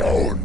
alone.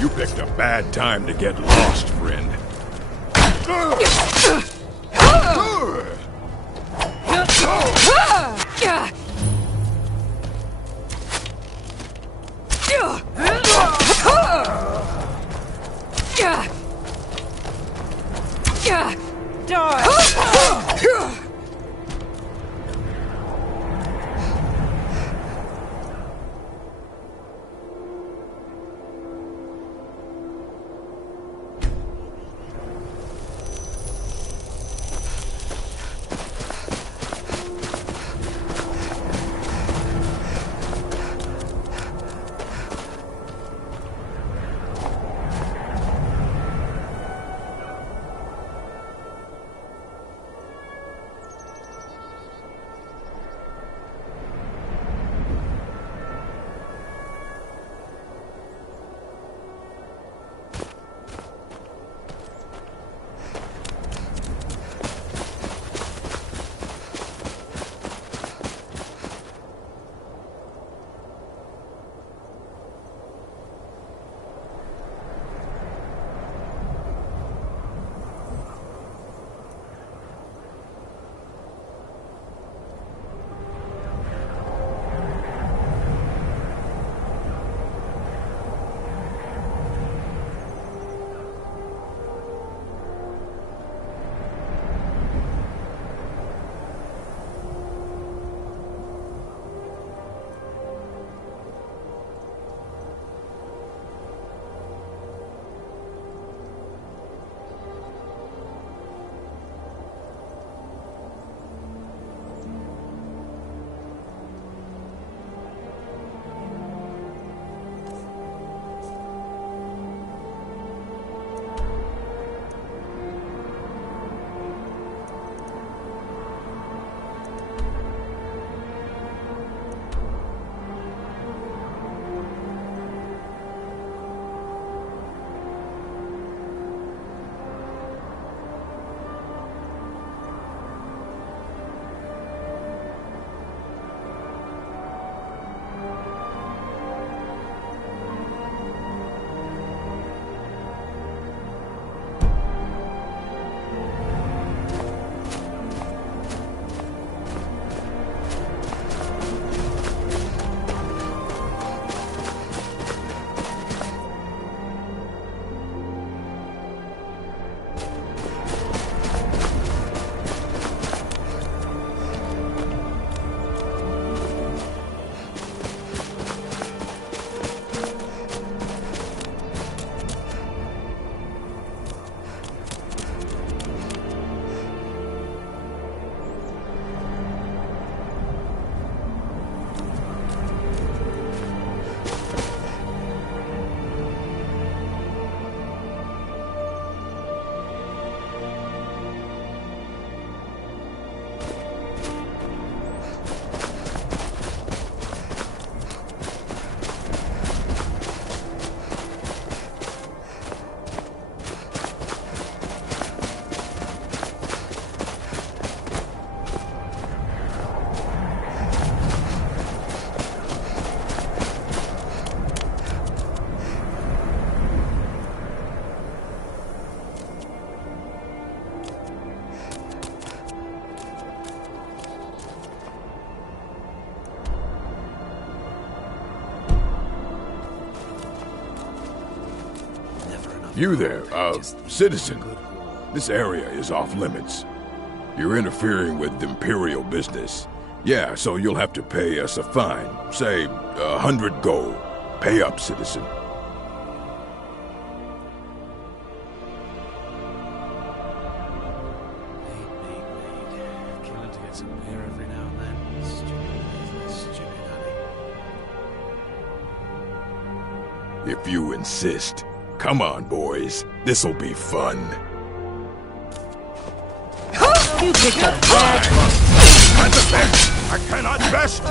You picked a bad time to get lost, friend. You there, citizen. This area is off limits. You're interfering with Imperial business. Yeah, so you'll have to pay us a fine. Say, 100 gold. Pay up, citizen. Killing to get some beer every now and then. Stupid business, stupid honey. If you insist. Come on, boys. This'll be fun. You picked a bad At the bench! I cannot best!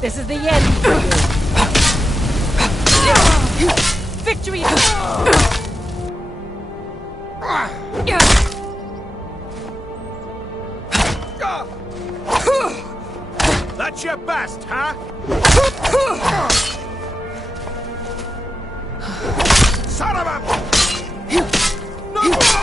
This is the end for you. Victory! That's your best, huh? Son of a... No!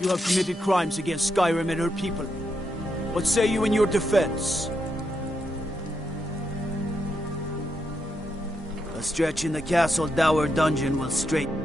You have committed crimes against Skyrim and her people. What say you in your defense? A stretch in the castle dower dungeon will straighten.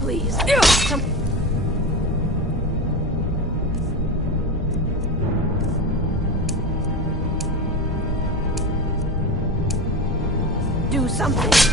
Please. Come. Do something.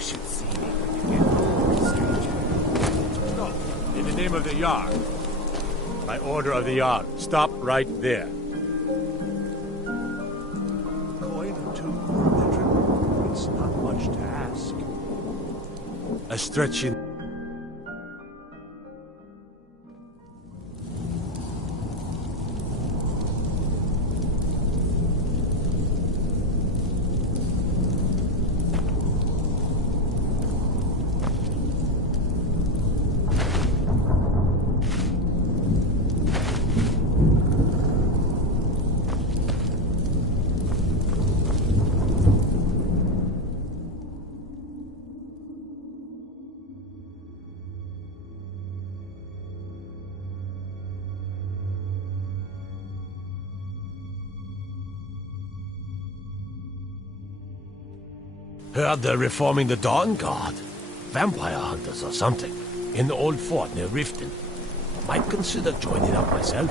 should see me when you get home, stranger. Stop. In the name of the Jarl. By order of the Jarl. Stop right there. Coin or two, veteran. It's not much to ask. A stretch in... Heard they're reforming the Dawn Guard. Vampire hunters or something. In the old fort near Riften. Might consider joining up myself.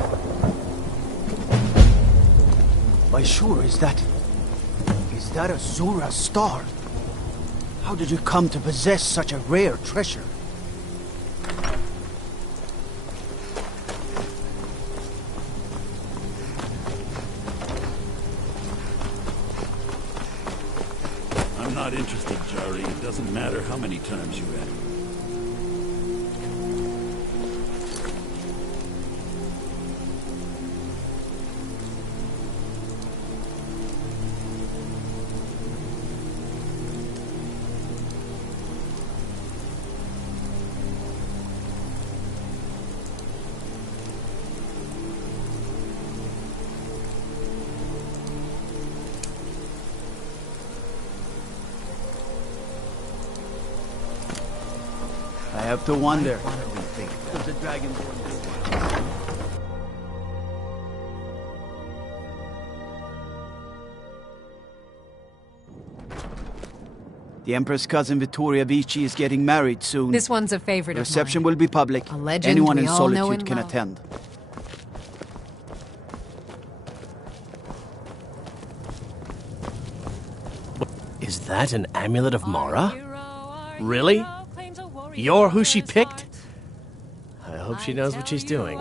Why sure, is that a Zora star? How did you come to possess such a rare treasure? I'm not interested, Jari. It doesn't matter how many times you ask. I have to wonder. Does the Dragonborn The Empress' cousin Vittoria Vici is getting married soon. This one's a favorite The of reception mine. will be public. A legend Anyone we in all know Solitude and can love. attend. Is that an amulet of Mara? Really? You're who she picked? I hope she knows what she's doing.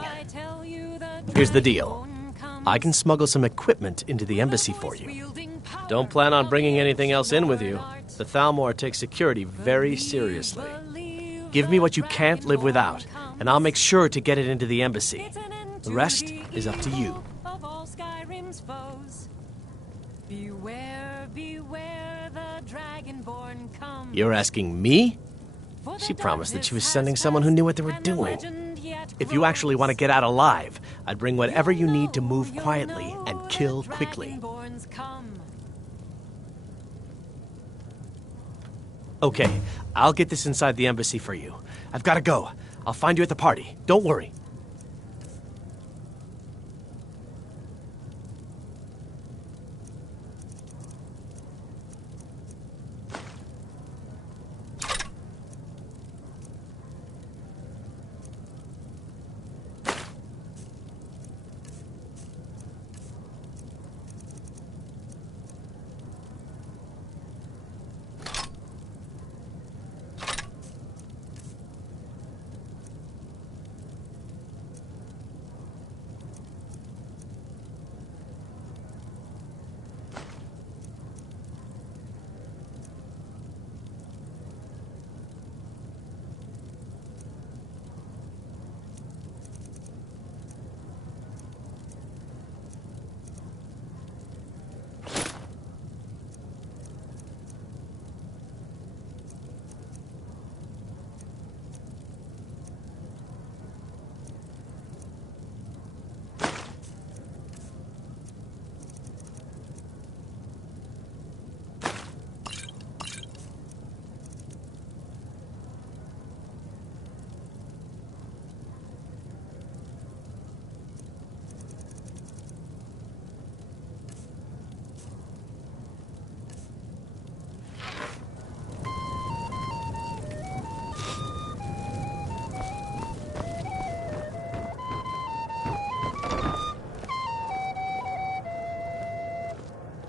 Here's the deal. I can smuggle some equipment into the embassy for you. Don't plan on bringing anything else in with you. The Thalmor takes security very seriously. Give me what you can't live without, and I'll make sure to get it into the embassy. The rest is up to you. Of all Skyrim's foes. Beware, beware, the Dragonborn comes. You're asking me? She promised that she was sending someone who knew what they were doing. If you actually want to get out alive, I'd bring whatever you need to move quietly and kill quickly. Okay, I'll get this inside the embassy for you. I've got to go. I'll find you at the party. Don't worry.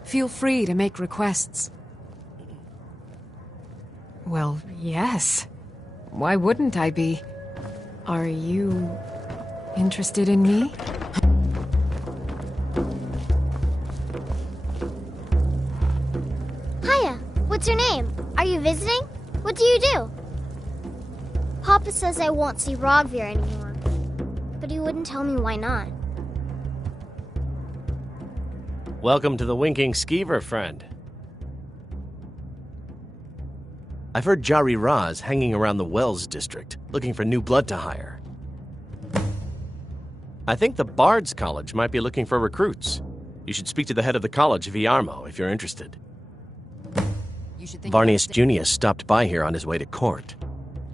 Feel free to make requests. Well, yes. Why wouldn't I be? Are you interested in me? Hiya, what's your name? Are you visiting? What do you do? Papa says I won't see Rogvir anymore, but he wouldn't tell me why not. Welcome to the Winking Skeever, friend. I've heard Jari Ra's hanging around the Wells district, looking for new blood to hire. I think the Bard's College might be looking for recruits. You should speak to the head of the college, Viarmo, if you're interested. Varnius Junius stopped by here on his way to court.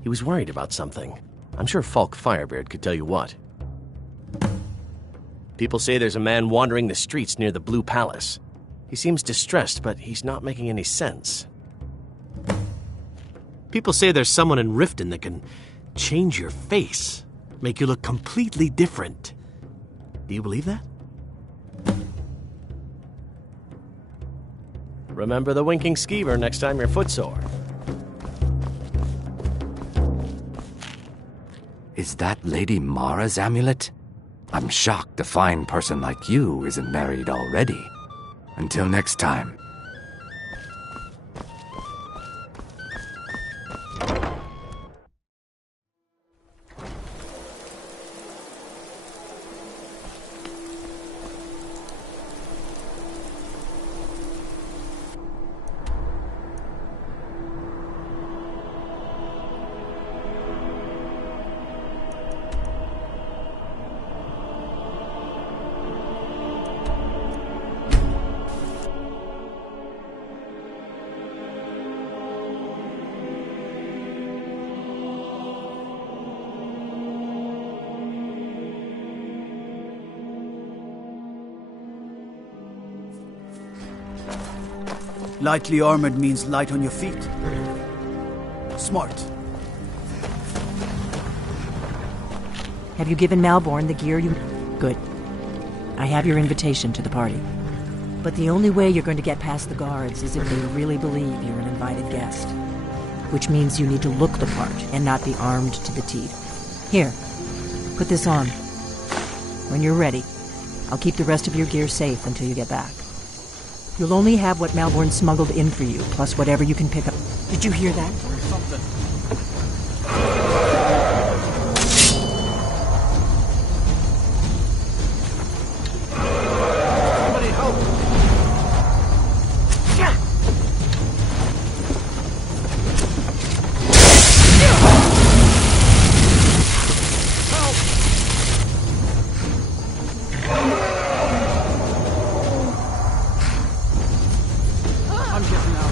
He was worried about something. I'm sure Falk Firebeard could tell you what. People say there's a man wandering the streets near the Blue Palace. He seems distressed, but he's not making any sense. People say there's someone in Riften that can change your face, make you look completely different. Do you believe that? Remember the Winking Skeever next time you're footsore. Is that Lady Mara's amulet? I'm shocked a fine person like you isn't married already. Until next time. Lightly armored means light on your feet. Smart. Have you given Malborn the gear you... Good. I have your invitation to the party. But the only way you're going to get past the guards is if they really believe you're an invited guest. Which means you need to look the part and not be armed to the teeth. Here, put this on. When you're ready, I'll keep the rest of your gear safe until you get back. You'll only have what Malborn smuggled in for you, plus whatever you can pick up. Did you hear that? Something. Somebody help! I'm getting out.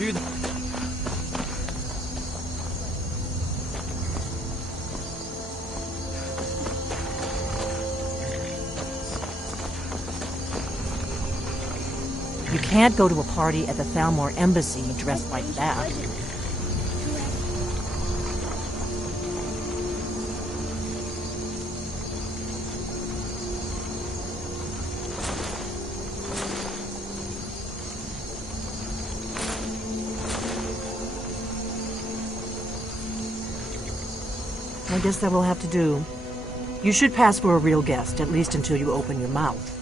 Do the... You can't go to a party at the Thalmor Embassy dressed like that. I guess that will have to do. You should pass for a real guest, at least until you open your mouth.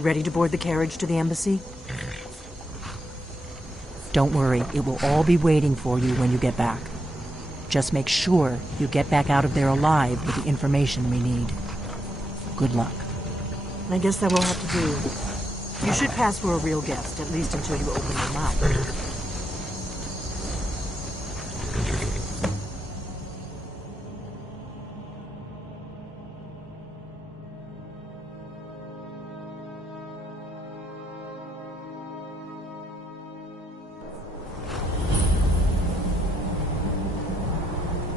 Ready to board the carriage to the embassy? Don't worry, it will all be waiting for you when you get back. Just make sure you get back out of there alive with the information we need. Good luck. I guess that will have to do. You should pass for a real guest, at least until you open your mouth.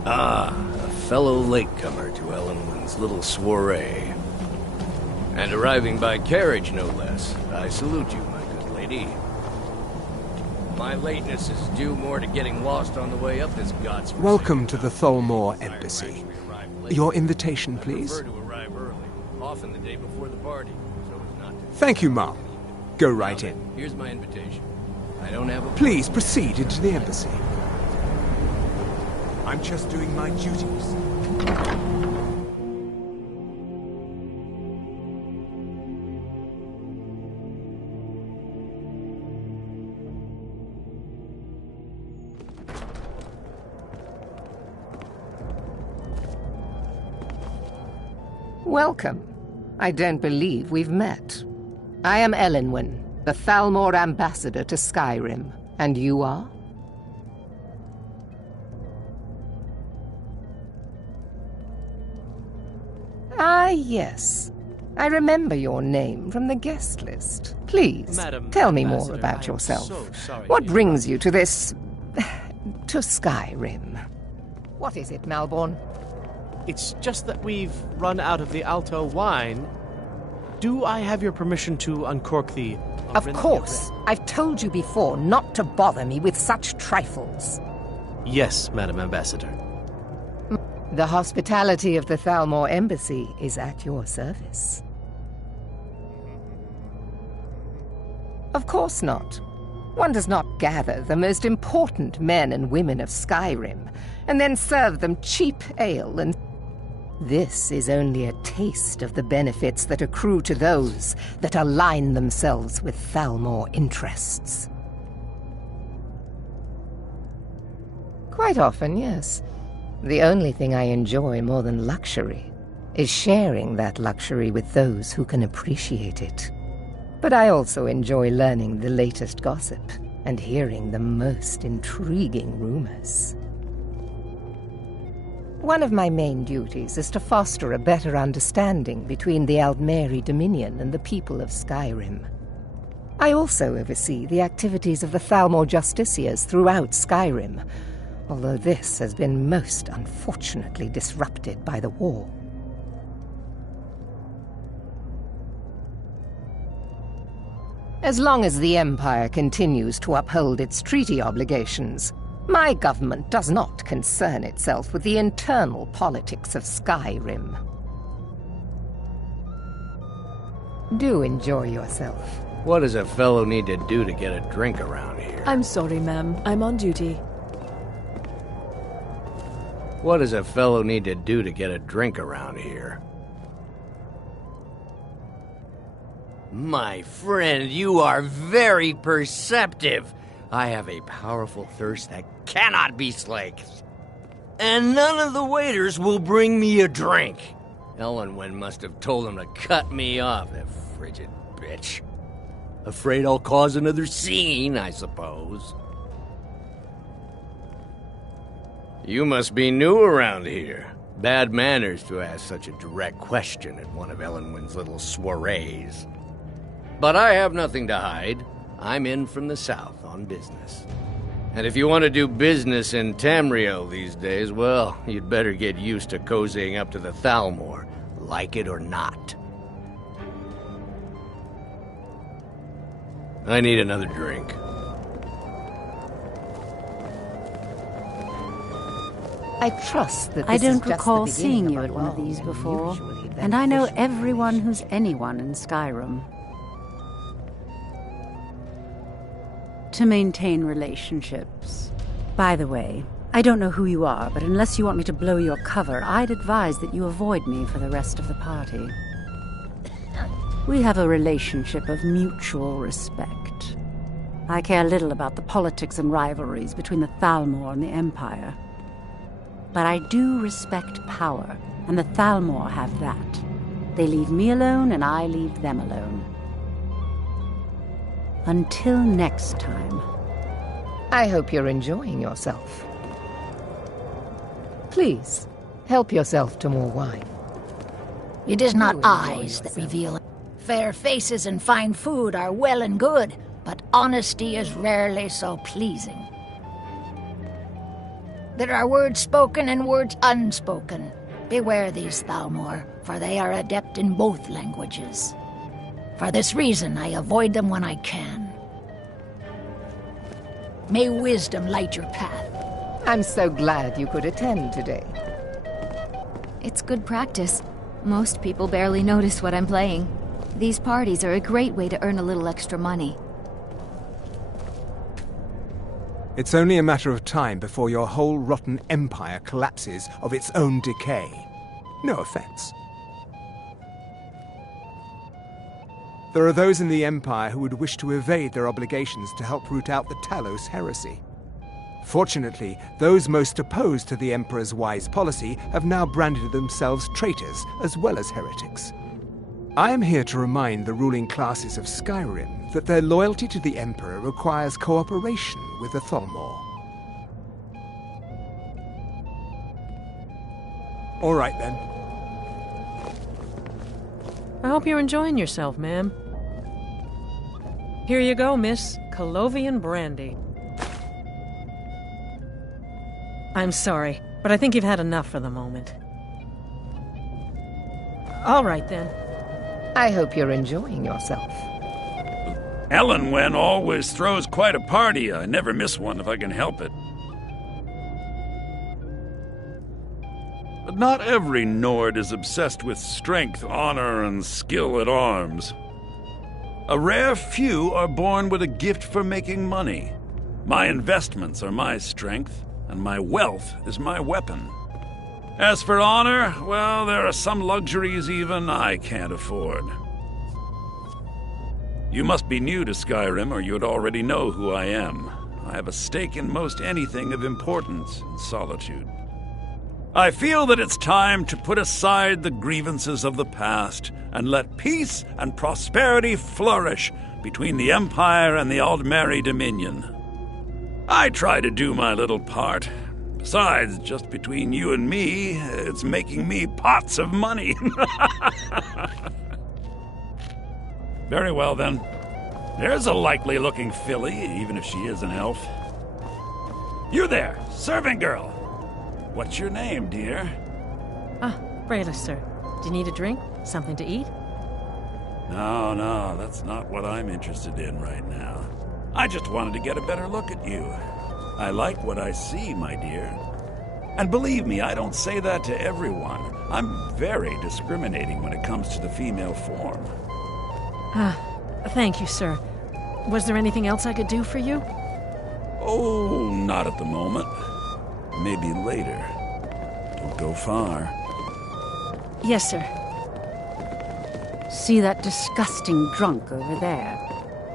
A fellow latecomer to Ellenwood's little soiree. And arriving by carriage, no less. I salute you, my good lady. My lateness is due more to getting lost on the way up this god's... Welcome to the Thalmor Embassy. Your invitation, please. Often the day before the party, so as not to... Thank you, Mom. Go right in. Here's my invitation. I don't have a... Please proceed into the embassy. I'm just doing my duties. Welcome. I don't believe we've met. I am Elenwen, the Thalmor ambassador to Skyrim. And you are? Ah, yes. I remember your name from the guest list. Please, tell me more about yourself. What brings you to this... to Skyrim? What is it, Malborn? It's just that we've run out of the Alto wine. Do I have your permission to uncork the... Of course. I've told you before not to bother me with such trifles. Yes, Madam Ambassador. The hospitality of the Thalmor Embassy is at your service. Of course not. One does not gather the most important men and women of Skyrim and then serve them cheap ale and... This is only a taste of the benefits that accrue to those that align themselves with Thalmor interests. Quite often, yes. The only thing I enjoy more than luxury is sharing that luxury with those who can appreciate it. But I also enjoy learning the latest gossip and hearing the most intriguing rumors. One of my main duties is to foster a better understanding between the Aldmeri Dominion and the people of Skyrim. I also oversee the activities of the Thalmor Justiciars throughout Skyrim, although this has been most unfortunately disrupted by the war. As long as the Empire continues to uphold its treaty obligations, my government does not concern itself with the internal politics of Skyrim. Do enjoy yourself. What does a fellow need to do to get a drink around here? I'm sorry, ma'am. I'm on duty. What does a fellow need to do to get a drink around here? My friend, you are very perceptive. I have a powerful thirst that cannot be slaked. And none of the waiters will bring me a drink. Ellenwen must have told them to cut me off, that frigid bitch. Afraid I'll cause another scene, I suppose. You must be new around here. Bad manners to ask such a direct question at one of Ellenwen's little soirees. But I have nothing to hide. I'm in from the south on business. And if you want to do business in Tamriel these days, well, you'd better get used to cozying up to the Thalmor, like it or not. I need another drink. I trust that I this is don't just recall the beginning seeing of you a at one of long these and before, mutually and I know beneficial everyone who's anyone in Skyrim. To maintain relationships. By the way, I don't know who you are, but unless you want me to blow your cover, I'd advise that you avoid me for the rest of the party. We have a relationship of mutual respect. I care little about the politics and rivalries between the Thalmor and the Empire. But I do respect power, and the Thalmor have that. They leave me alone, and I leave them alone. Until next time. I hope you're enjoying yourself. Please, help yourself to more wine. It is not eyes that reveal it. Fair faces and fine food are well and good, but honesty is rarely so pleasing. There are words spoken and words unspoken. Beware these Thalmor, for they are adept in both languages. For this reason, I avoid them when I can. May wisdom light your path. I'm so glad you could attend today. It's good practice. Most people barely notice what I'm playing. These parties are a great way to earn a little extra money. It's only a matter of time before your whole rotten empire collapses of its own decay. No offense. There are those in the Empire who would wish to evade their obligations to help root out the Talos heresy. Fortunately, those most opposed to the Emperor's wise policy have now branded themselves traitors as well as heretics. I am here to remind the ruling classes of Skyrim that their loyalty to the Emperor requires cooperation with the Thalmor. All right, then. I hope you're enjoying yourself, ma'am. Here you go, miss. Colovian brandy. I'm sorry, but I think you've had enough for the moment. All right, then. I hope you're enjoying yourself. Elenwen always throws quite a party. I never miss one if I can help it. But not every Nord is obsessed with strength, honor, and skill at arms. A rare few are born with a gift for making money. My investments are my strength, and my wealth is my weapon. As for honor, well, there are some luxuries even I can't afford. You must be new to Skyrim, or you'd already know who I am. I have a stake in most anything of importance in Solitude. I feel that it's time to put aside the grievances of the past and let peace and prosperity flourish between the Empire and the Aldmeri Dominion. I try to do my little part. Besides, just between you and me, it's making me pots of money. Very well, then. There's a likely-looking filly, even if she is an elf. You there, servant girl. What's your name, dear? Ah, Brayla, sir. Do you need a drink? Something to eat? No, that's not what I'm interested in right now. I just wanted to get a better look at you. I like what I see, my dear. And believe me, I don't say that to everyone. I'm very discriminating when it comes to the female form. Ah, thank you, sir. Was there anything else I could do for you? Oh, not at the moment. Maybe later. Don't go far. Yes, sir. See that disgusting drunk over there?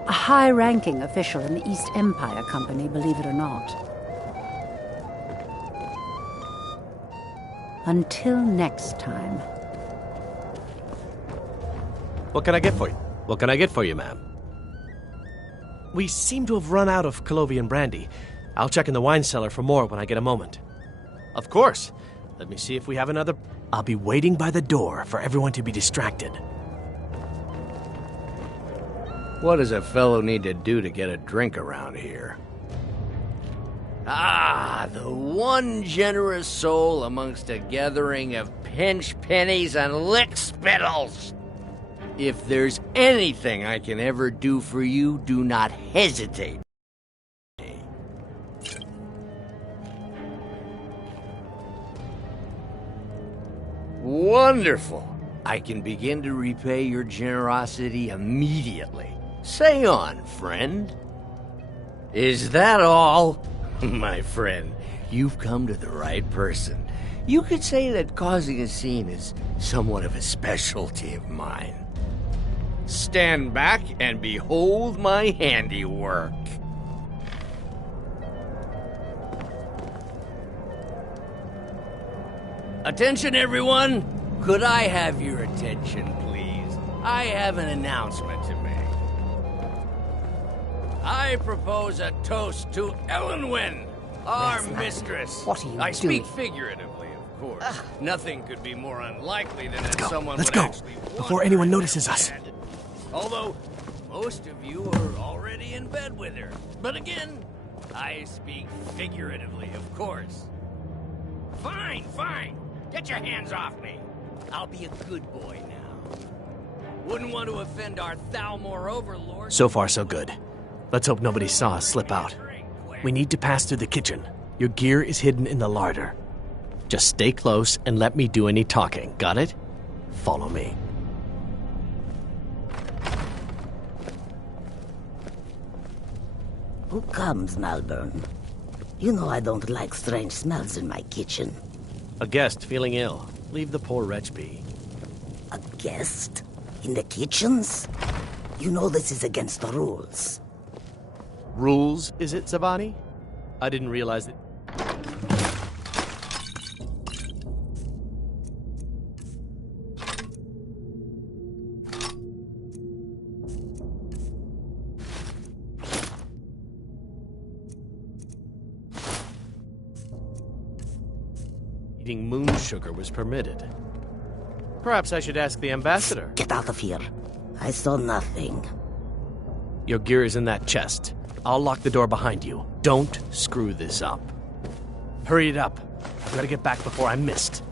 A high-ranking official in the East Empire Company, believe it or not. Until next time. What can I get for you? What can I get for you, ma'am? We seem to have run out of Colovian brandy. I'll check in the wine cellar for more when I get a moment. Of course. Let me see if we have another... I'll be waiting by the door for everyone to be distracted. What does a fellow need to do to get a drink around here? Ah, the one generous soul amongst a gathering of pinch pennies and lick spittles. If there's anything I can ever do for you, do not hesitate. Wonderful. I can begin to repay your generosity immediately. Say on, friend. Is that all? My friend, you've come to the right person. You could say that causing a scene is somewhat of a specialty of mine. Stand back and behold my handiwork. Attention, everyone! Could I have your attention, please? I have an announcement to make. I propose a toast to Ellenwyn, our mistress. What are you I doing? speak figuratively, of course. Nothing could be more unlikely than that someone Let's would go, actually want before her anyone in notices us. bed. Although, most of you are already in bed with her. But again, I speak figuratively, of course. Fine, fine. Get your hands off me. I'll be a good boy now. Wouldn't want to offend our Thalmor overlord. So far, so good. Let's hope nobody saw us slip out. We need to pass through the kitchen. Your gear is hidden in the larder. Just stay close and let me do any talking. Got it? Follow me. Who comes, Malvern? You know I don't like strange smells in my kitchen. A guest feeling ill. Leave the poor wretch be. A guest? In the kitchens? You know this is against the rules. Rules, is it, Zavani? I didn't realize that... Eating moon sugar was permitted. Perhaps I should ask the ambassador. Get out of here. I saw nothing. Your gear is in that chest. I'll lock the door behind you. Don't screw this up. Hurry it up. I've got to get back before I'm missed.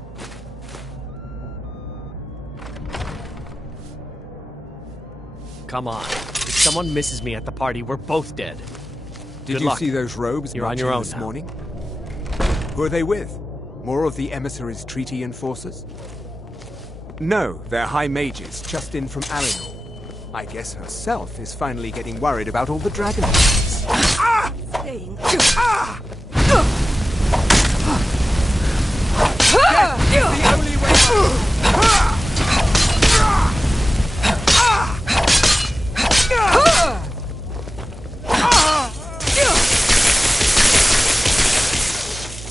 Come on. If someone misses me at the party, we're both dead. Did Good you luck. see those robes You're on marching your own this now. morning? Who are they with? More of the emissaries' treaty enforcers? No, they're high mages just in from Alinor. I guess herself is finally getting worried about all the dragon.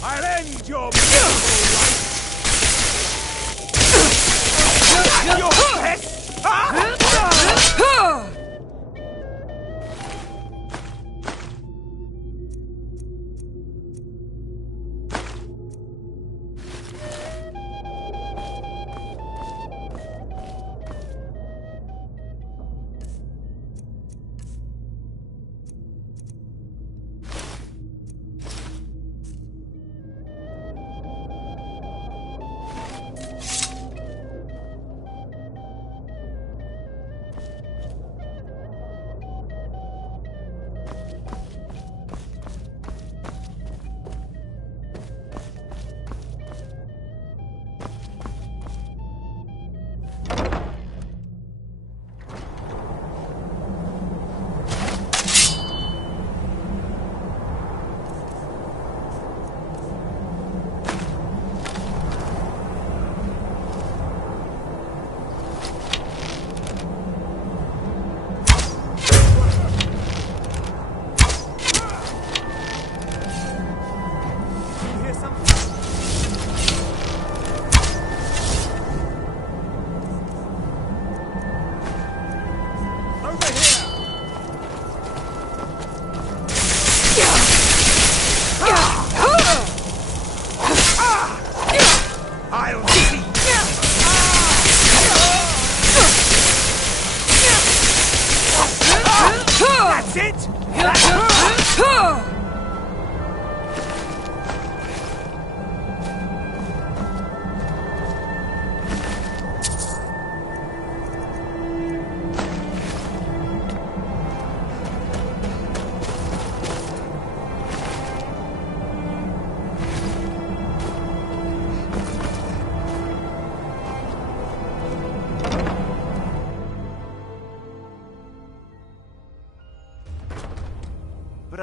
I'll end your miserable life! Your pest!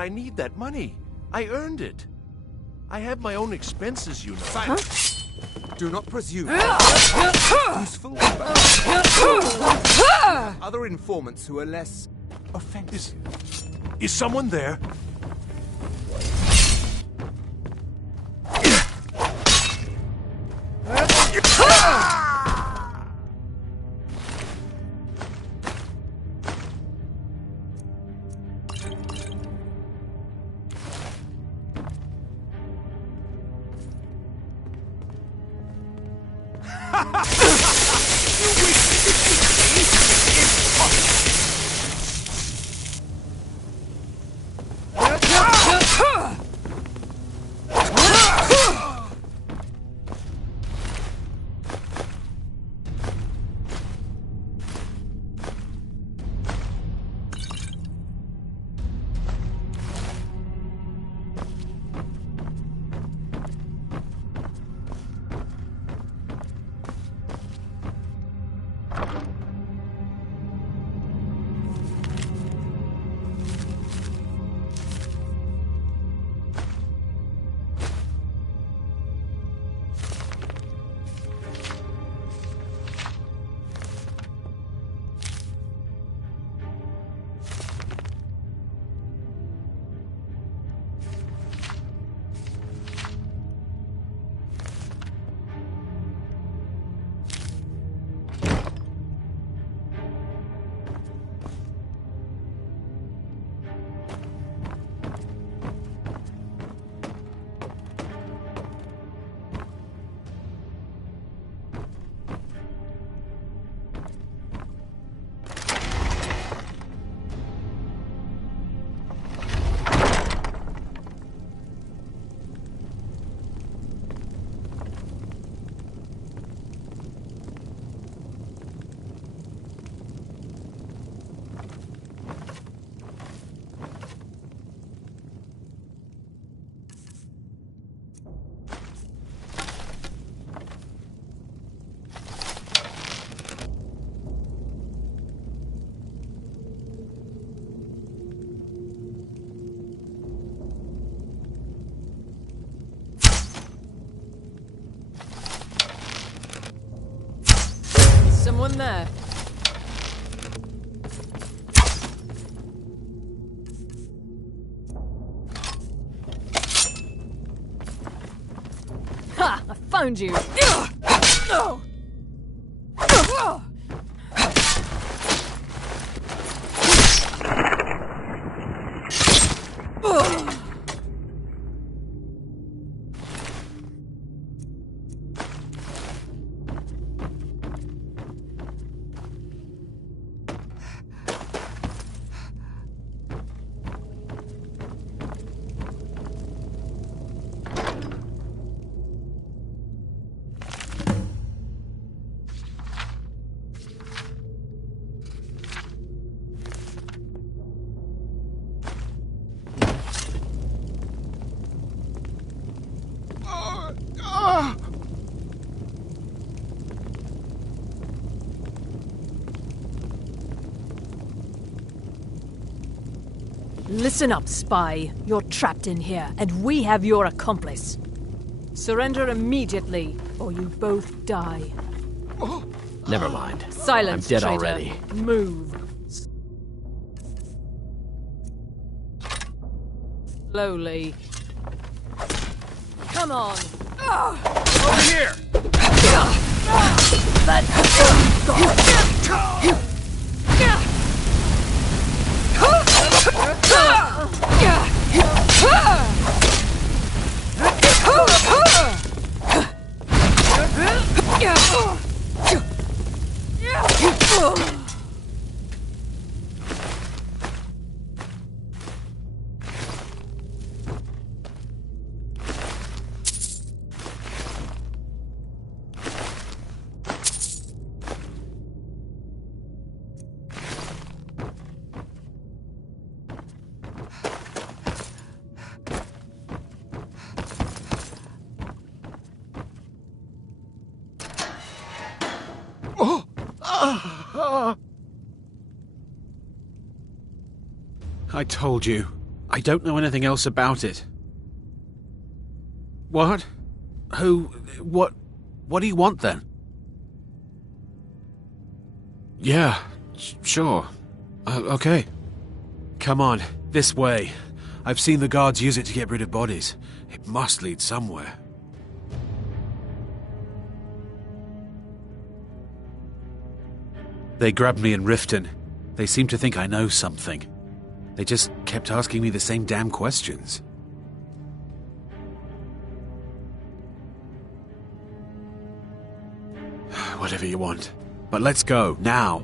I need that money. I earned it. I have my own expenses, you know. Silence! Do not presume. Useful. Other informants who are less offensive. Is someone there? Someone there. Ha! I found you! Listen up, spy. You're trapped in here, and we have your accomplice. Surrender immediately, or you both die. Never mind. Silence, I'm dead traitor. already. Move. Slowly. Come on. Over here! I told you. I don't know anything else about it. What? Who? What do you want then? Yeah, sure. Okay. Come on, this way. I've seen the guards use it to get rid of bodies. It must lead somewhere. They grabbed me in Riften. They seem to think I know something. They just kept asking me the same damn questions. Whatever you want. But let's go, now.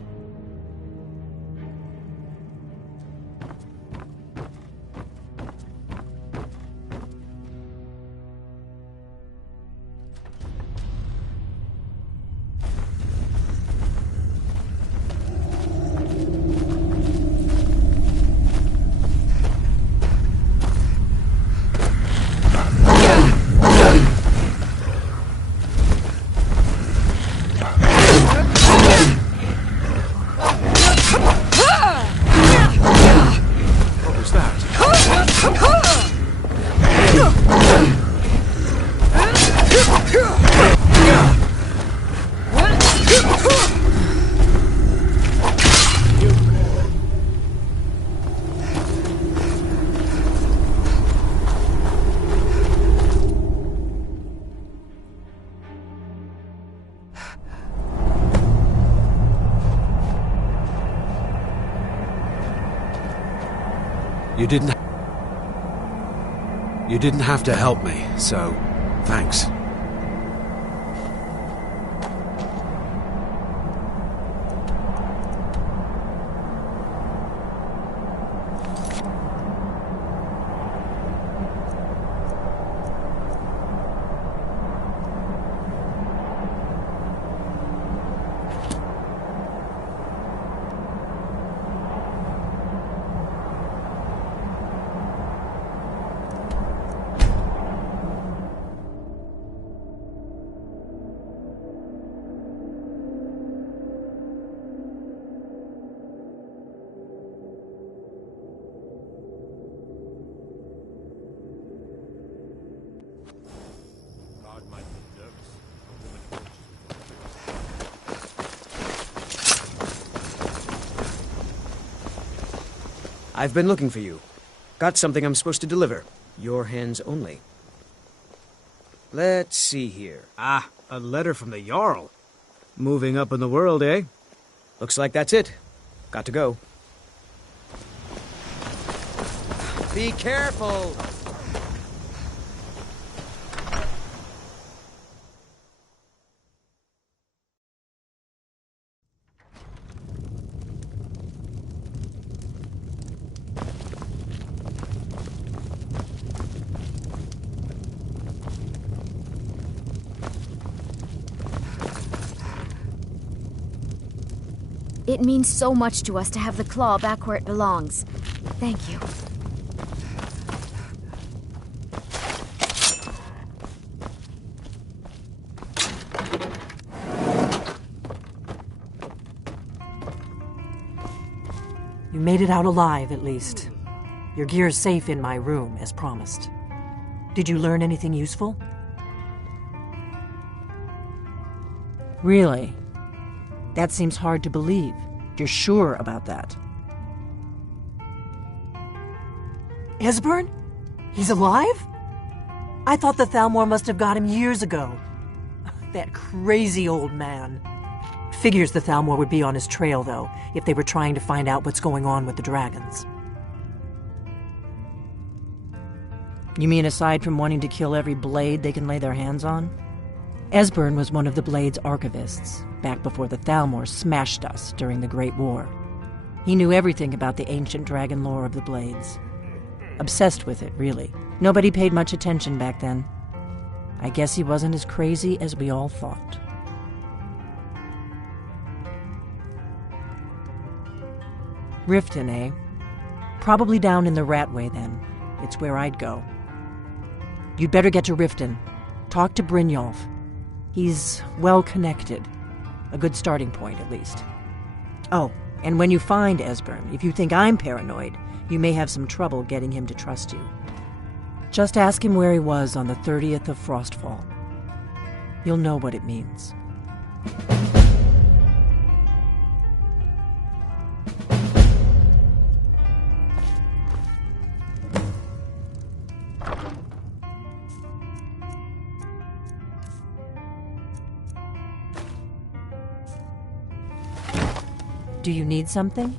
You didn't have to help me, so thanks. I've been looking for you. Got something I'm supposed to deliver. Your hands only. Let's see here. Ah, a letter from the Jarl. Moving up in the world, eh? Looks like that's it. Got to go. Be careful! It means so much to us to have the claw back where it belongs. Thank you. You made it out alive, at least. Your gear's safe in my room, as promised. Did you learn anything useful? Really? That seems hard to believe. You're sure about that? Esbern? He's alive? I thought the Thalmor must have got him years ago. That crazy old man. Figures the Thalmor would be on his trail, though, if they were trying to find out what's going on with the dragons. You mean aside from wanting to kill every blade they can lay their hands on? Esbern was one of the Blade's archivists, back before the Thalmor smashed us during the Great War. He knew everything about the ancient dragon lore of the Blades. Obsessed with it, really. Nobody paid much attention back then. I guess he wasn't as crazy as we all thought. Riften, eh? Probably down in the Ratway, then. It's where I'd go. You'd better get to Riften. Talk to Brynjolf. He's well-connected. A good starting point, at least. Oh, and when you find Esbern, if you think I'm paranoid, You may have some trouble getting him to trust you. Just ask him where he was on the 30th of Frostfall. You'll know what it means. Do you need something?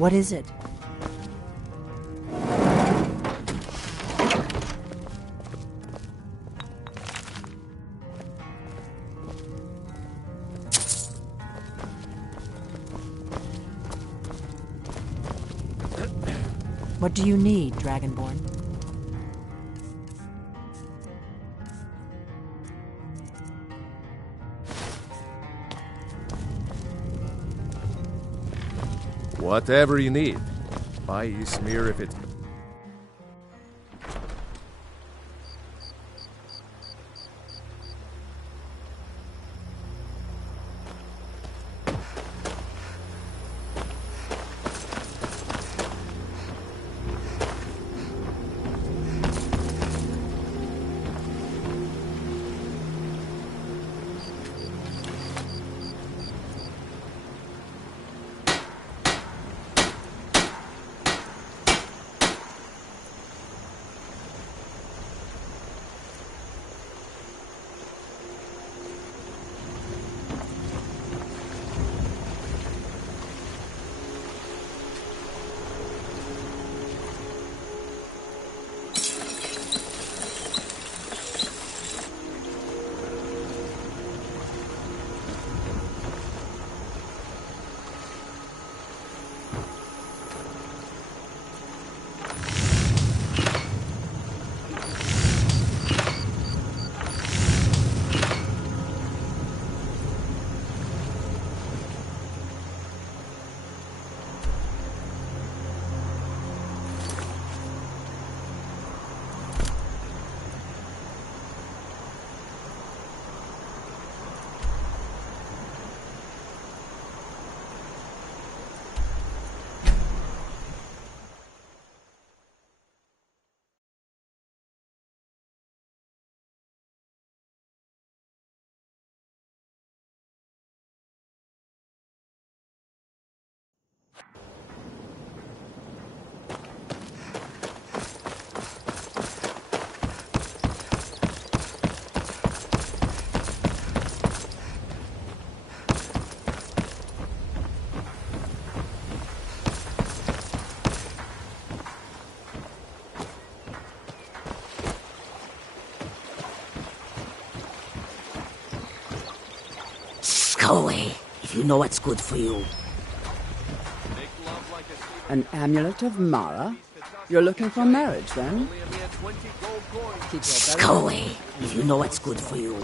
What is it? What do you need, Dragonborn? Whatever you need. Buy Ysmir if it's... Go away, if you know what's good for you. An amulet of Mara? You're looking for marriage, then? Go away, if you know what's good for you.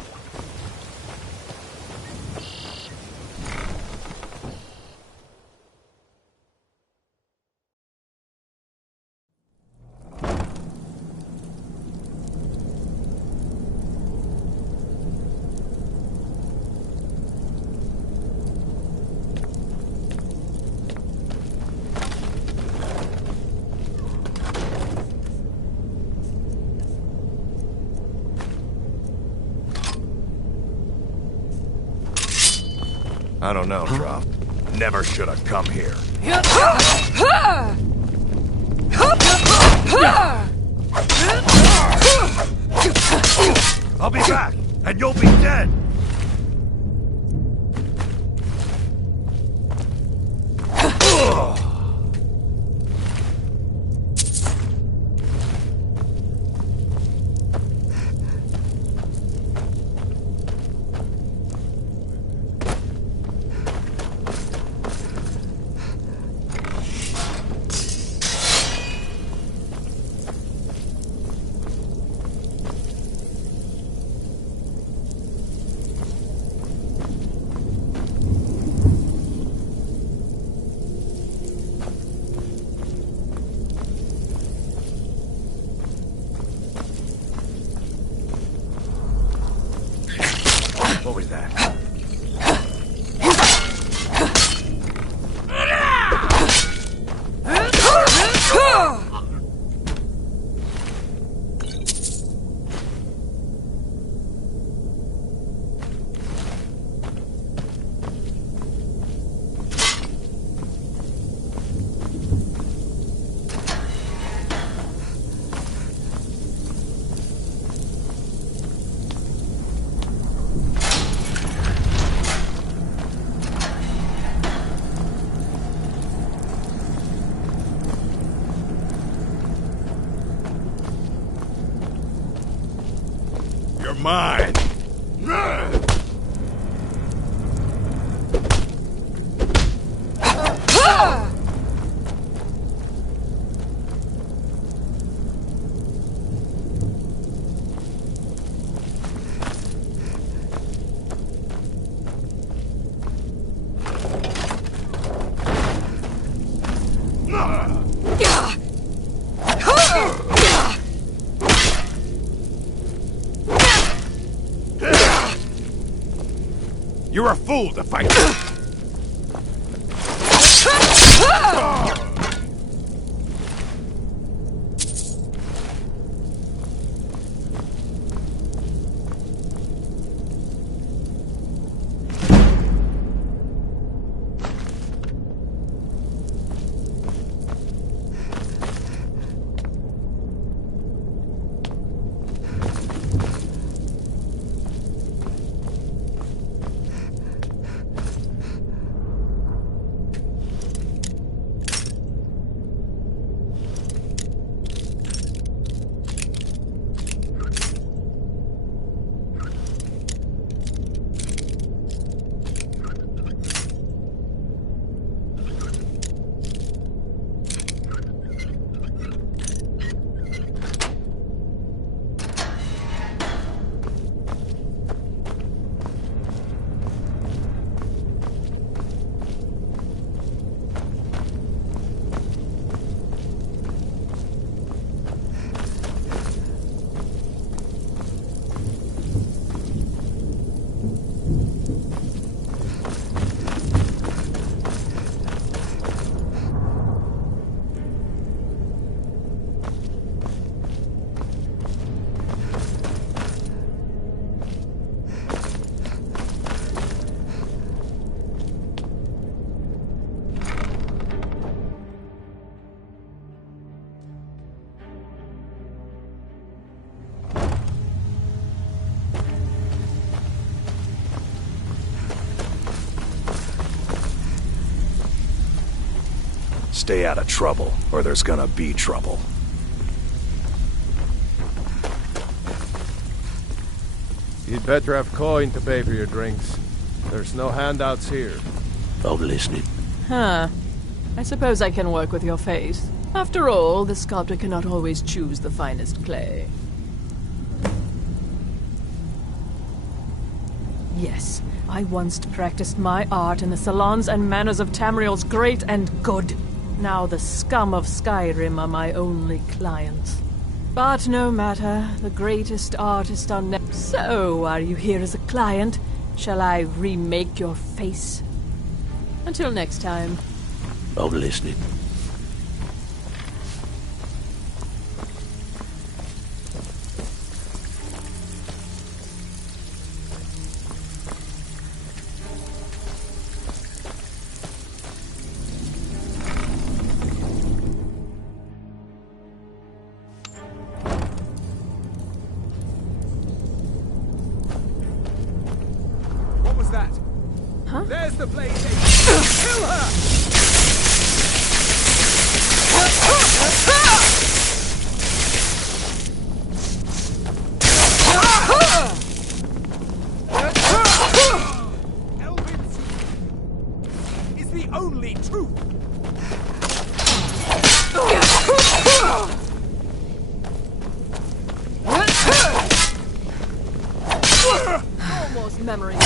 I don't know, Drop. Never should have come here. I'll be back, and you'll be dead! What was that? You're mine! You're a fool to fight! Stay out of trouble, or there's gonna be trouble. You'd better have coin to pay for your drinks. There's no handouts here. I'm listening. Huh. I suppose I can work with your face. After all, the sculptor cannot always choose the finest clay. Yes, I once practiced my art in the salons and manners of Tamriel's great and good. Now the scum of Skyrim are my only clients. But no matter, the greatest artists are never. So, are you here as a client? Shall I remake your face? Until next time. I'm listening. was that? Huh? There's the blade. Kill her! Elvin's is the only truth. Almost memory.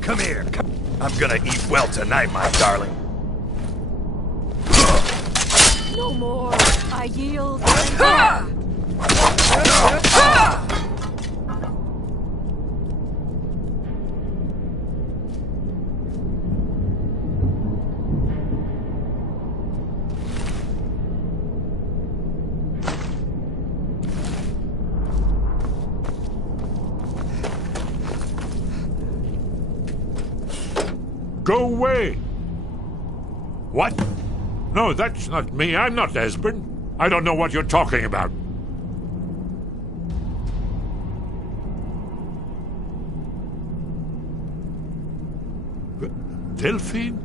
Come here. I'm gonna eat well tonight, my darling. No more. I yield. Go away! What? No, that's not me. I'm not Esbern. I don't know what you're talking about. Delphine?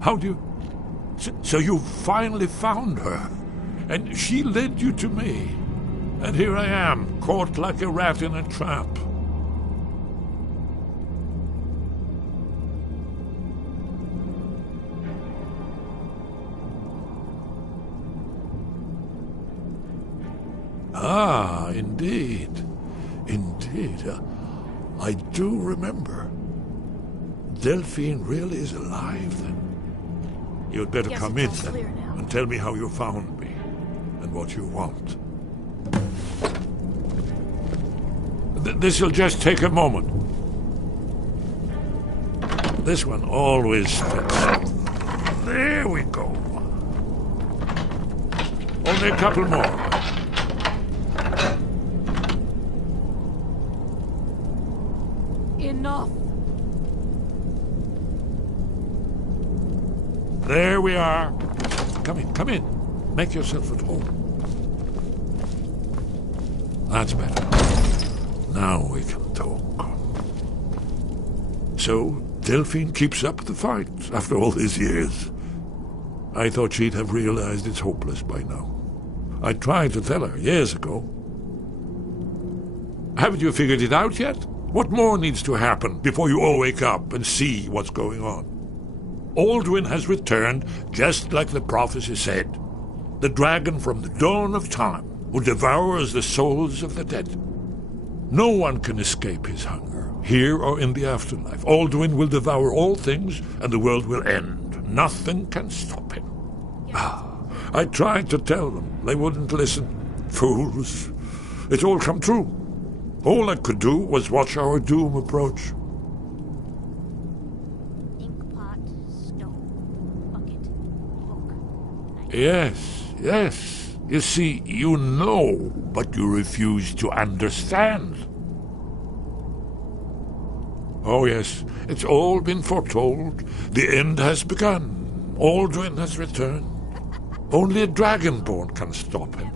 How do you... So you finally found her, and she led you to me. And here I am, caught like a rat in a trap. Ah, indeed. Indeed. I do remember. Delphine really is alive, then. You'd better come in, then, and tell me how you found me, and what you want. This'll just take a moment. This one always fits. There we go. Only a couple more. Enough. There we are. Come in, come in. Make yourself at home. That's better. Now we can talk. So, Delphine keeps up the fight after all these years. I thought she'd have realized it's hopeless by now. I tried to tell her years ago. Haven't you figured it out yet? What more needs to happen before you all wake up and see what's going on? Alduin has returned just like the prophecy said. The dragon from the dawn of time who devours the souls of the dead. No one can escape his hunger, here or in the afterlife. Alduin will devour all things and the world will end. Nothing can stop him. I tried to tell them. They wouldn't listen. Fools. It's all come true. All I could do was watch our doom approach. Yes. You see, you know, but you refuse to understand. Oh, yes, it's all been foretold. The end has begun. Alduin has returned. Only a dragonborn can stop him.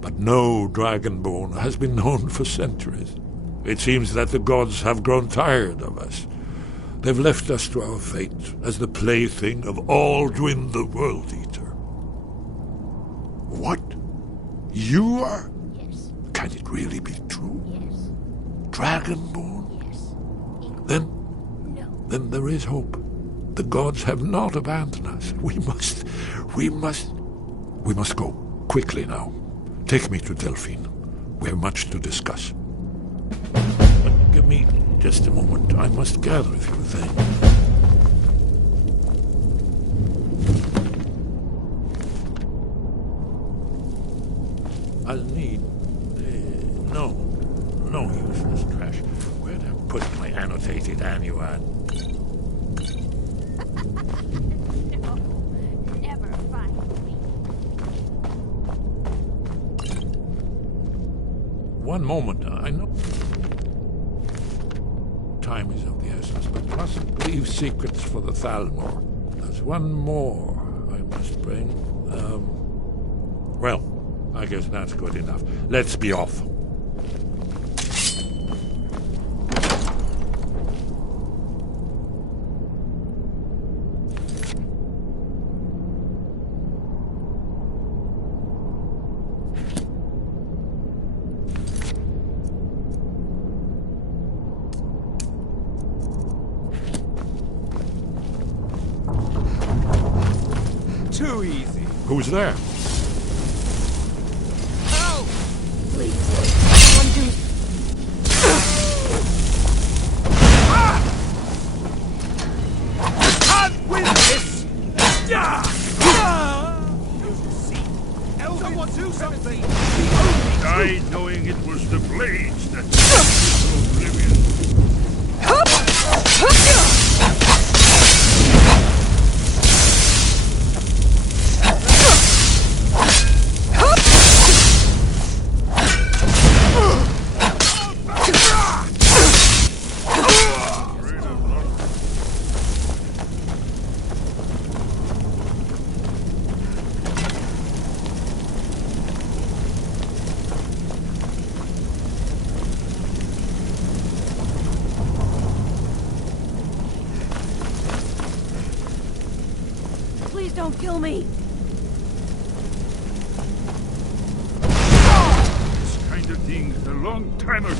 But no dragonborn has been known for centuries. It seems that the gods have grown tired of us. They've left us to our fate as the plaything of Alduin the World Eater. What? You are? Yes. Can it really be true? Yes. Dragonborn? Yes. Then there is hope. The gods have not abandoned us. We must go. Quickly now. Take me to Delphine. We have much to discuss. But give me just a moment. I must gather a few things. I'll need... No useless trash. Where'd I put my annotated annual? No, never find me. One moment, I know. Time is of the essence, but mustn't leave secrets for the Thalmor. There's one more I must bring. Well, I guess that's good enough. Let's be off. Too easy. Who's there? Please, someone do... Can't win this! Someone do something! I knowing it was the blades that took oblivion. Please don't kill me! This kind of thing a long time ago.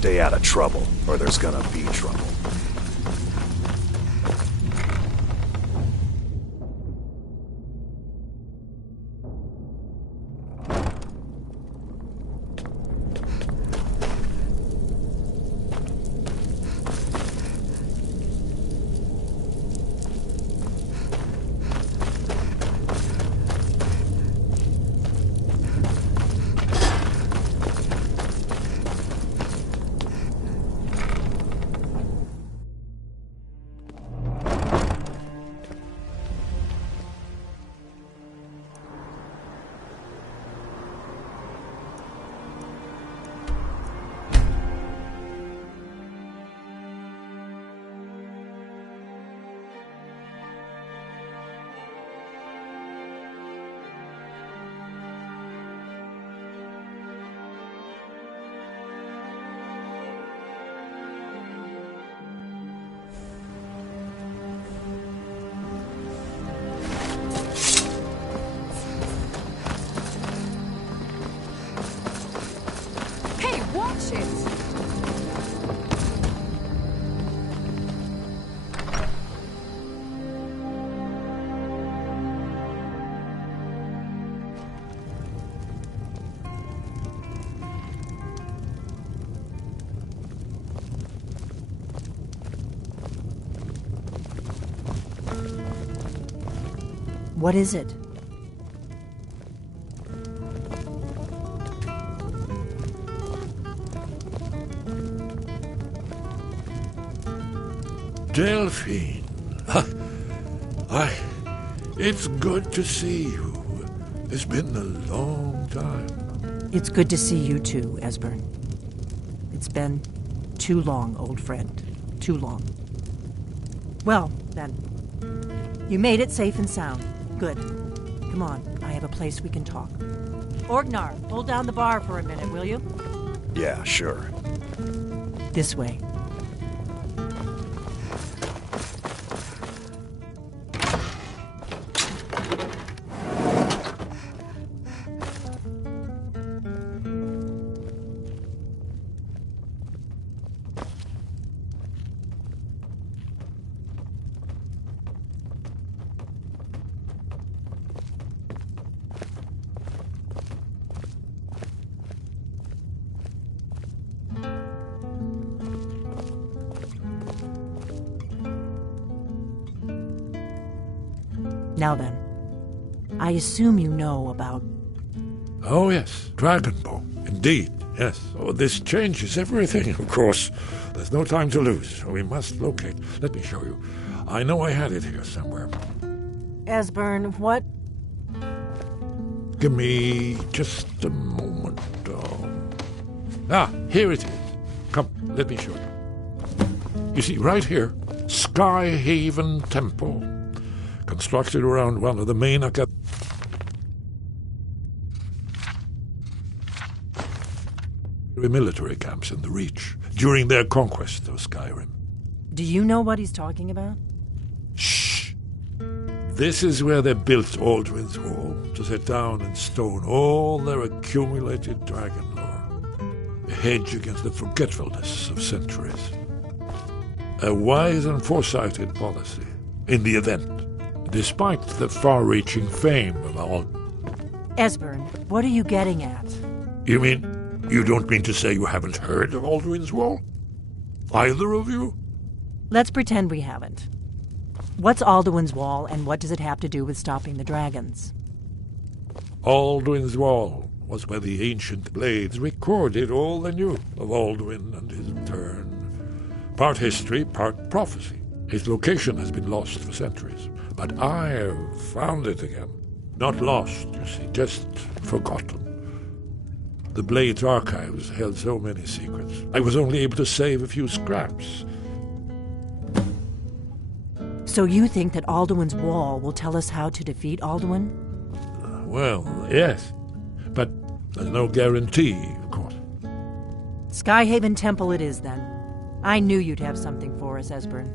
Stay out of trouble, or there's gonna be trouble. Watch it! What is it? Delphine. It's good to see you. It's been a long time. It's good to see you too, Esbern. It's been too long, old friend. Too long. Well, then. You made it safe and sound. Good. Come on, I have a place we can talk. Orgnar, hold down the bar for a minute, will you? Yeah, sure. This way. Now then, I assume you know about... Oh, yes, Dragonbow. Indeed, yes. Oh, this changes everything, of course. There's no time to lose. We must locate. Let me show you. I know I had it here somewhere. Esbern, what? Give me just a moment. Here it is. Come, let me show you. You see, right here, Skyhaven Temple. Constructed around one of the main military camps in the Reach during their conquest of Skyrim. Do you know what he's talking about? Shh! This is where they built Alduin's Wall to set down in stone all their accumulated dragon lore, a hedge against the forgetfulness of centuries. A wise and foresighted policy in the event. Despite the far-reaching fame of Esbern, what are you getting at? You mean, you don't mean to say you haven't heard of Alduin's Wall? Either of you? Let's pretend we haven't. What's Alduin's Wall, and what does it have to do with stopping the dragons? Alduin's Wall was where the ancient blades recorded all they knew of Alduin and his return. Part history, part prophecy. His location has been lost for centuries. But I've found it again. Not lost, you see, just forgotten. The Blade's archives held so many secrets. I was only able to save a few scraps. So you think that Alduin's Wall will tell us how to defeat Alduin? Well, yes. But there's no guarantee, of course. Skyhaven Temple it is, then. I knew you'd have something for us, Esbern.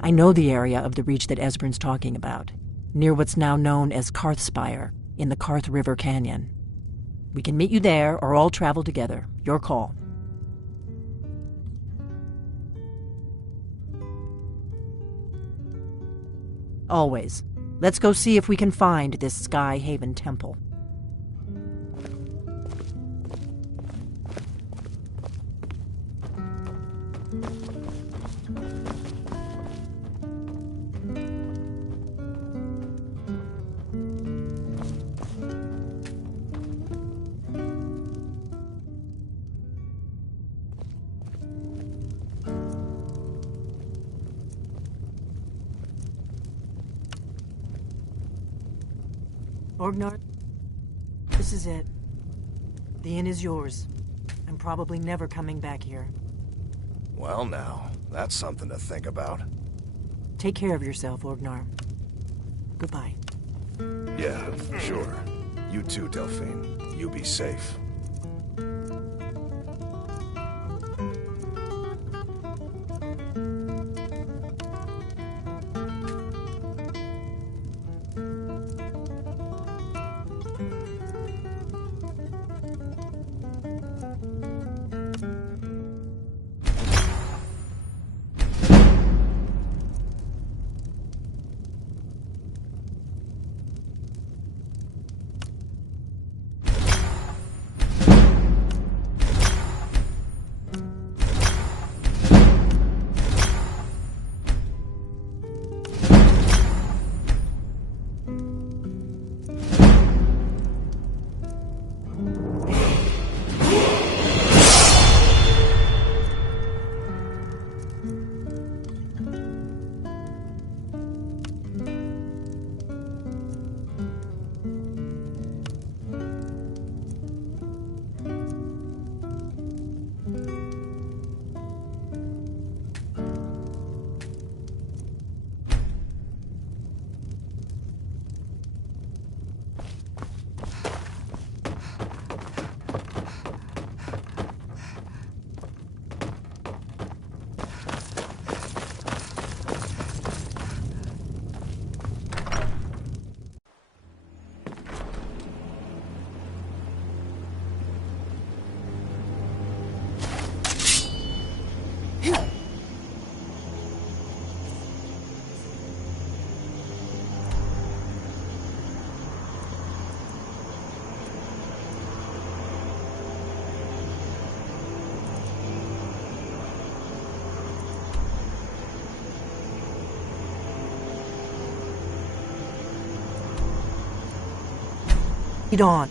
I know the area of the Reach that Esbern's talking about, near what's now known as Karthspire, in the Karth River Canyon. We can meet you there, or all travel together. Your call. Always. Let's go see if we can find this Sky Haven temple. Orgnar, this is it. The inn is yours. I'm probably never coming back here. Well now, that's something to think about. Take care of yourself, Orgnar. Goodbye. Yeah, sure. You too, Delphine. You be safe. Lead on.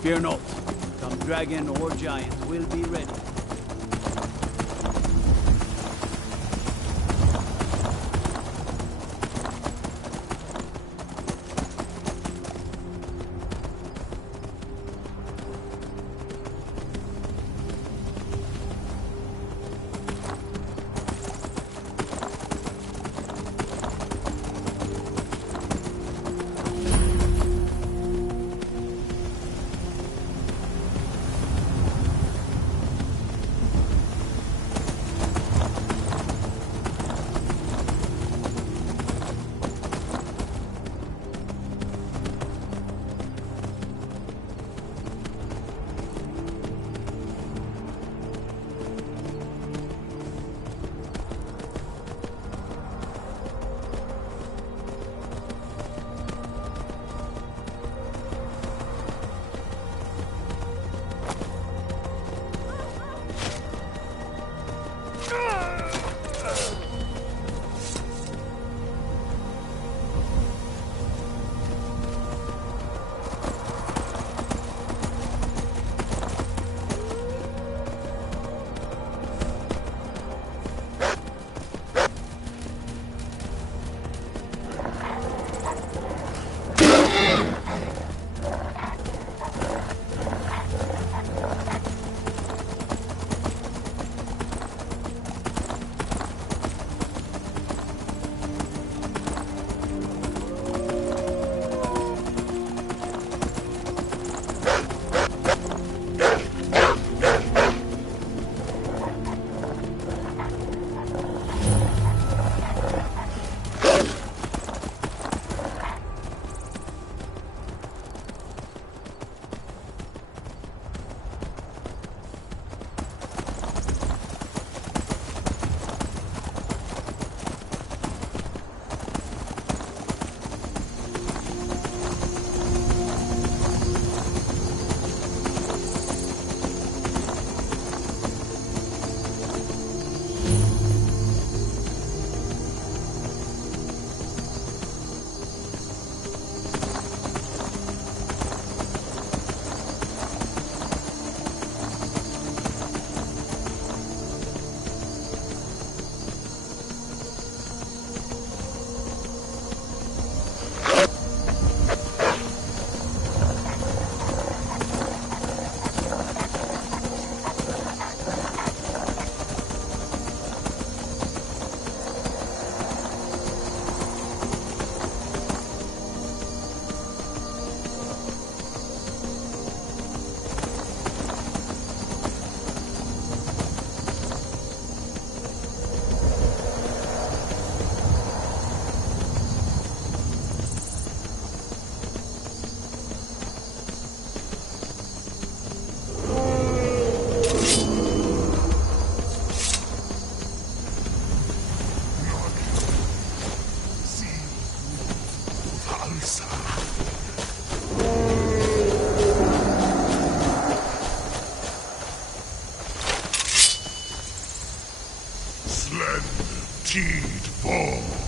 Fear not. Come dragon or giant, we'll be ready. Lisa. Slender teed ball.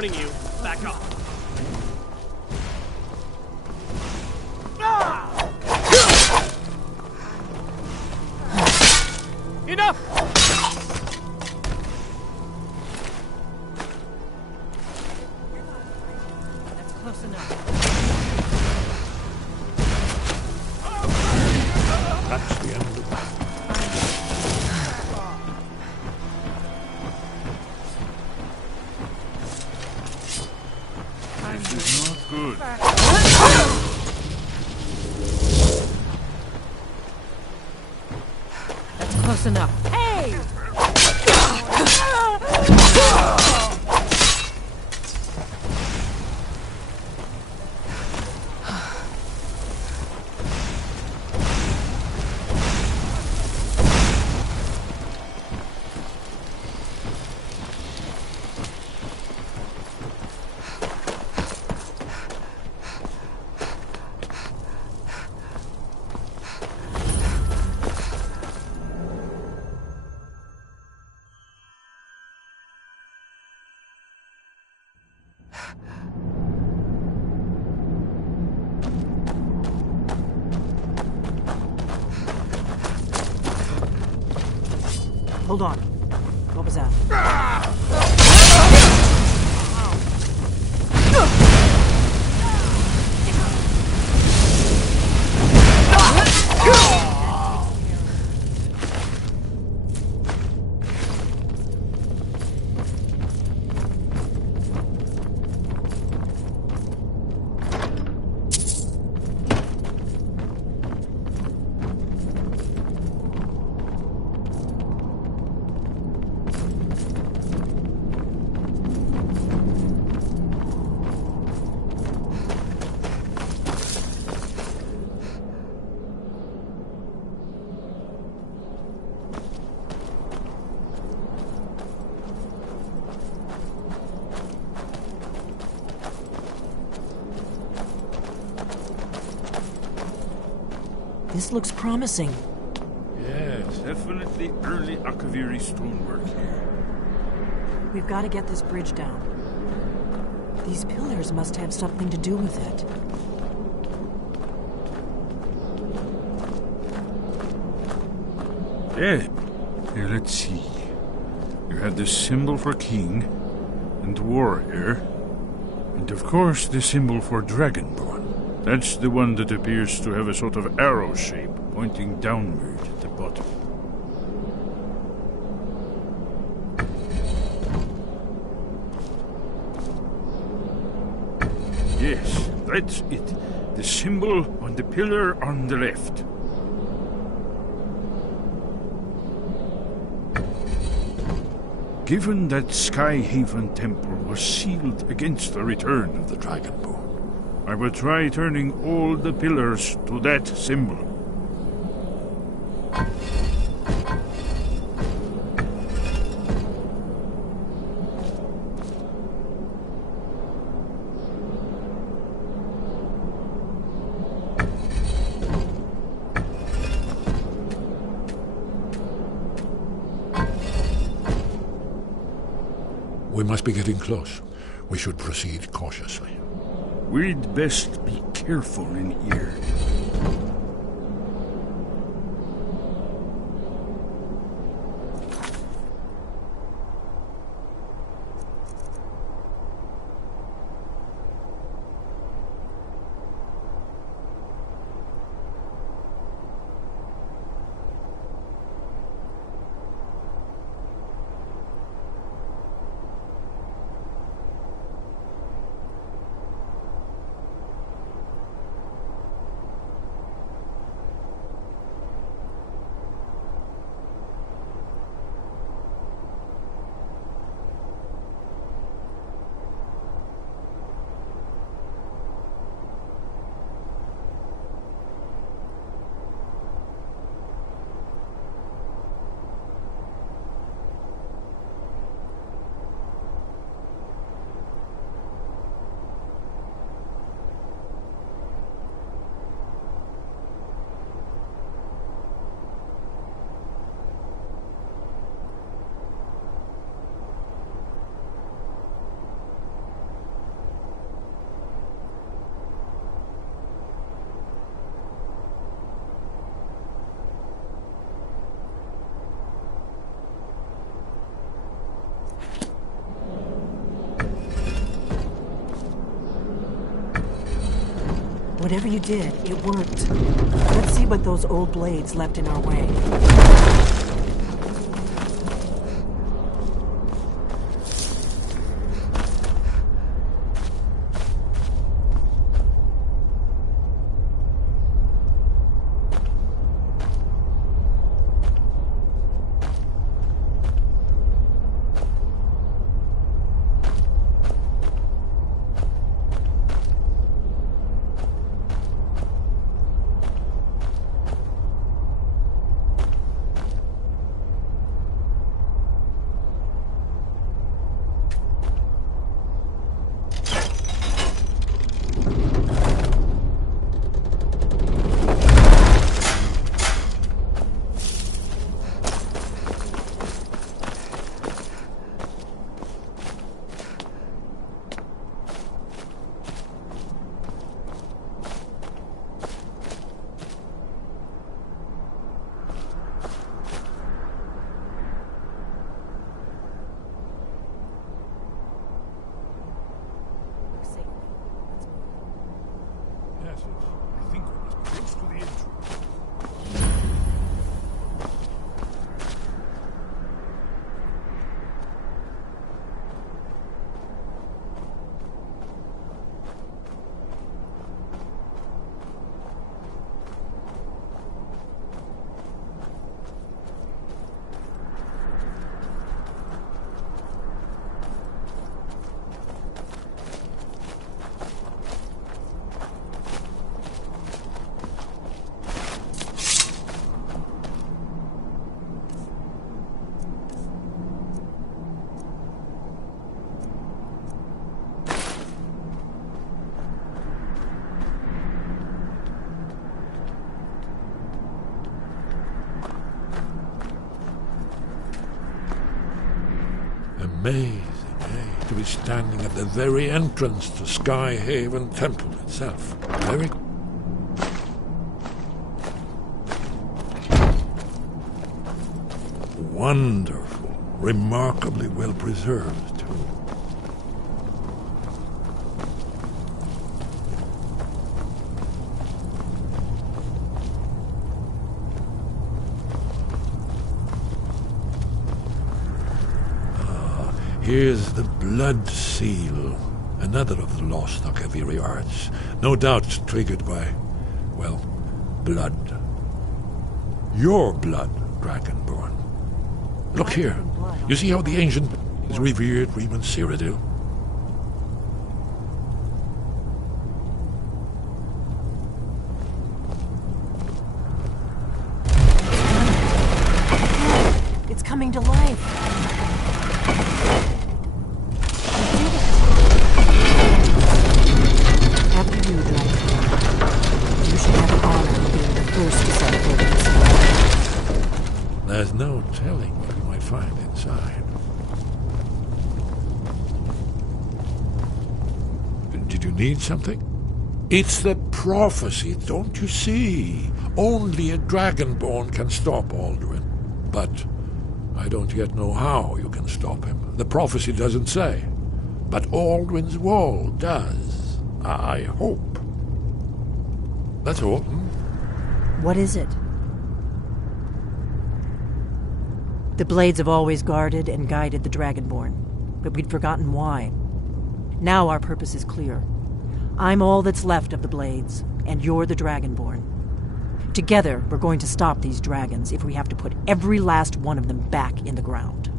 warning you. Back off. Enough! That's close enough. That's the end of that. This is not good. That's close enough. Hey! Hold on. What was that? This looks promising. Yes, definitely early Akaviri stonework here. We've got to get this bridge down. These pillars must have something to do with it. Yeah. Here, let's see. You have the symbol for king and warrior, and of course the symbol for dragonborn. That's the one that appears to have a sort of arrow shape pointing downward at the bottom. Yes, that's it. The symbol on the pillar on the left. Given that Skyhaven Temple was sealed against the return of the Dragonborn, I will try turning all the pillars to that symbol. We must be getting close. We should proceed cautiously. We'd best be careful in here. Whatever you did, it worked. Let's see what those old blades left in our way. I think we must be close to the entrance. Amazing, eh? To be standing at the very entrance to Skyhaven Temple itself. Very... wonderful. Remarkably well preserved, too. Here's the blood seal, another of the lost Akaviri arts, no doubt triggered by, well, blood. Your blood, Dragonborn. Look here. You see how the ancient is revered Reman Cyrodiil? It's coming to life. After you, Dragonborn. You should have the honor of being the first to set foot in Skyrim. There's no telling what we might find inside. Did you need something? It's the prophecy, don't you see? Only a Dragonborn can stop Alduin. But I don't yet know how you can stop him. The prophecy doesn't say. But Alduin's wall does. I hope. That's all. What is it? The Blades have always guarded and guided the Dragonborn, but we'd forgotten why. Now our purpose is clear. I'm all that's left of the Blades, and you're the Dragonborn. Together, we're going to stop these dragons if we have to put every last one of them back in the ground.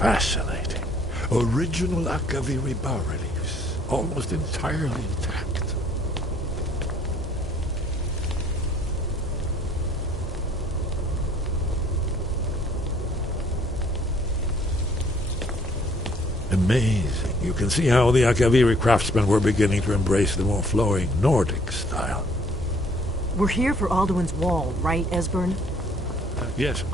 Fascinating. Original Akaviri bas-reliefs, almost entirely intact. Amazing. You can see how the Akaviri craftsmen were beginning to embrace the more flowing Nordic style. We're here for Alduin's Wall, right, Esbern? Yes.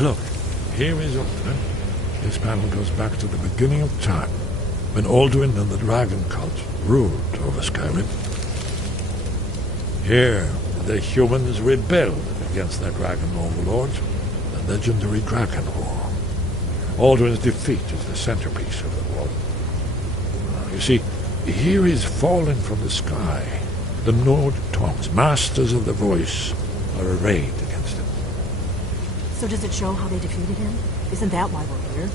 Look, here is Alduin. This panel goes back to the beginning of time, when Alduin and the dragon cult ruled over Skyrim. Here, the humans rebelled against their dragon overlords, the legendary Dragon War. Alduin's defeat is the centerpiece of the war. You see, here is fallen from the sky. The Nord tongues, masters of the voice, are arrayed against him. So does it show how they defeated him? Isn't that why we're here?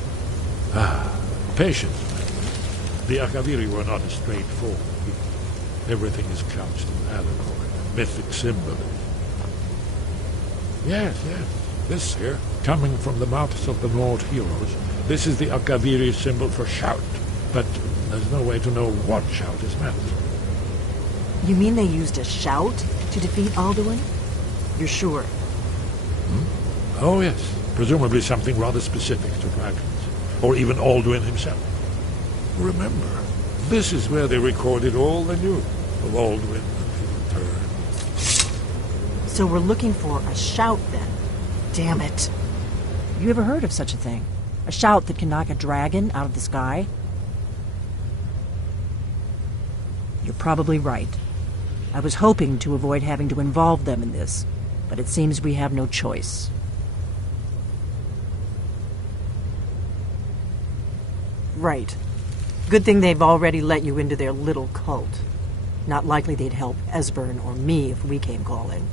Patience, my friend. The Akaviri were not a straightforward people. Everything is couched in allegory, mythic symbolism. Yes. This here, coming from the mouths of the Nord heroes, this is the Akaviri symbol for shout. But there's no way to know what shout is meant. You mean they used a shout to defeat Alduin? You're sure? Oh, yes. Presumably something rather specific to dragons. Or even Alduin himself. Remember, this is where they recorded all they knew of Alduin and his return. So we're looking for a shout, then. Damn it. You ever heard of such a thing? A shout that can knock a dragon out of the sky? You're probably right. I was hoping to avoid having to involve them in this, but it seems we have no choice. Right. Good thing they've already let you into their little cult. Not likely they'd help Esbern or me if we came calling.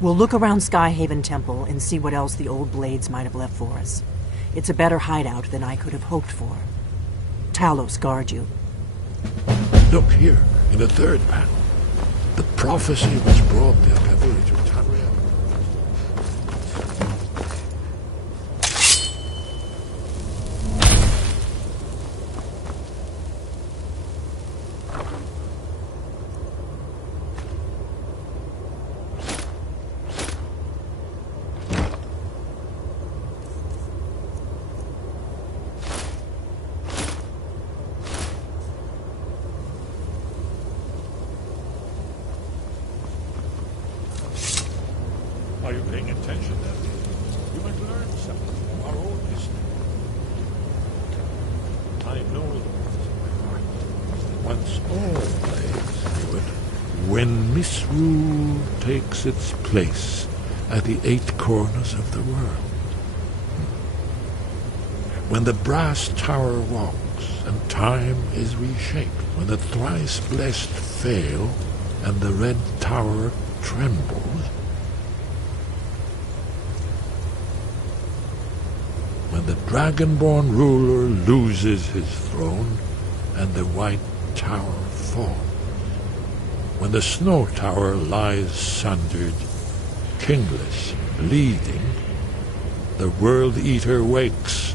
We'll look around Skyhaven Temple and see what else the old blades might have left for us. It's a better hideout than I could have hoped for. Talos guard you. Look here, in the third panel. The prophecy which brought the Akaviri to Tamriel. Are you paying attention then? You might learn something from our own history. I know the words of my heart. Once all blades knew it, when misrule takes its place at the 8 corners of the world. When the brass tower walks and time is reshaped, when the thrice blessed fail and the red tower trembles, when the dragonborn ruler loses his throne and the white tower falls, when the snow tower lies sundered, kingless, bleeding, the world eater wakes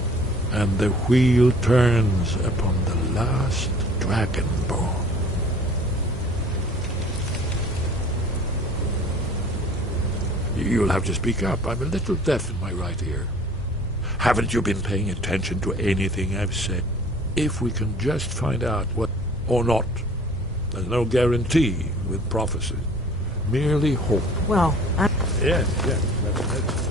and the wheel turns upon the last dragonborn. You'll have to speak up. I'm a little deaf in my right ear. Haven't you been paying attention to anything I've said? If we can just find out what or not, there's no guarantee with prophecy. Merely hope. Well, Yes, that's it.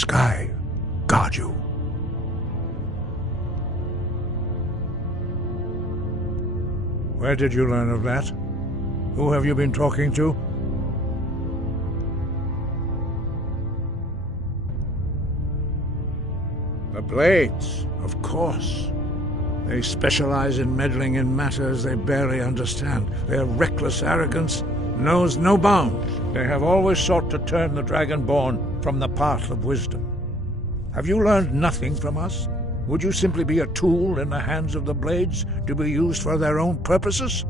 Sky, guard you. Where did you learn of that? Who have you been talking to? The Blades, of course. They specialize in meddling in matters they barely understand. Their reckless arrogance knows no bounds. They have always sought to turn the Dragonborn from the path of wisdom. Have you learned nothing from us? Would you simply be a tool in the hands of the Blades to be used for their own purposes?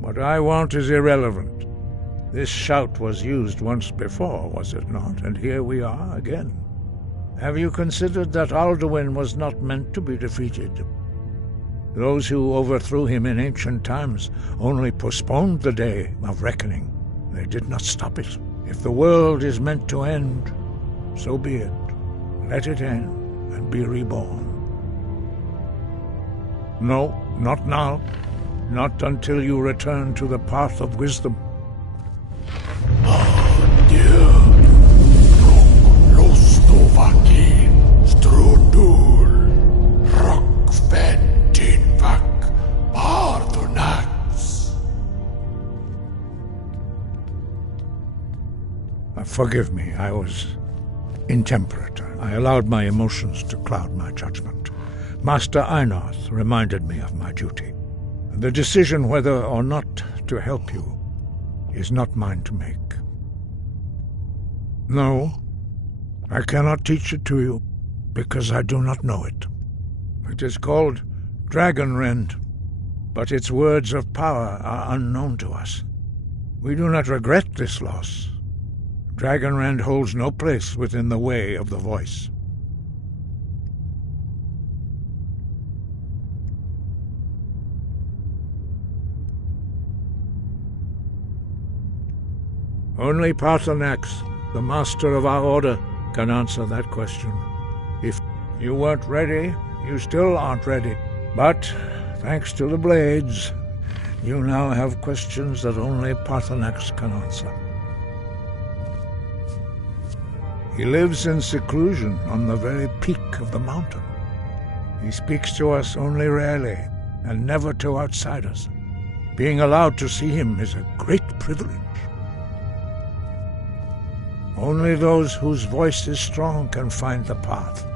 What I want is irrelevant. This shout was used once before, was it not? And here we are again. Have you considered that Alduin was not meant to be defeated? Those who overthrew him in ancient times only postponed the day of reckoning. They did not stop it. If the world is meant to end, so be it. Let it end and be reborn. No, not now. Not until you return to the path of wisdom. Forgive me, I was intemperate. I allowed my emotions to cloud my judgment. Master Einarth reminded me of my duty. The decision whether or not to help you is not mine to make. No, I cannot teach it to you, because I do not know it. It is called Dragon Rend, but its words of power are unknown to us. We do not regret this loss. Dragon Rend holds no place within the way of the voice. Only Paarthurnax, the master of our order, can answer that question. If you weren't ready, you still aren't ready. But, thanks to the blades, you now have questions that only Paarthurnax can answer. He lives in seclusion on the very peak of the mountain. He speaks to us only rarely, and never to outsiders. Being allowed to see him is a great privilege. Only those whose voice is strong can find the path.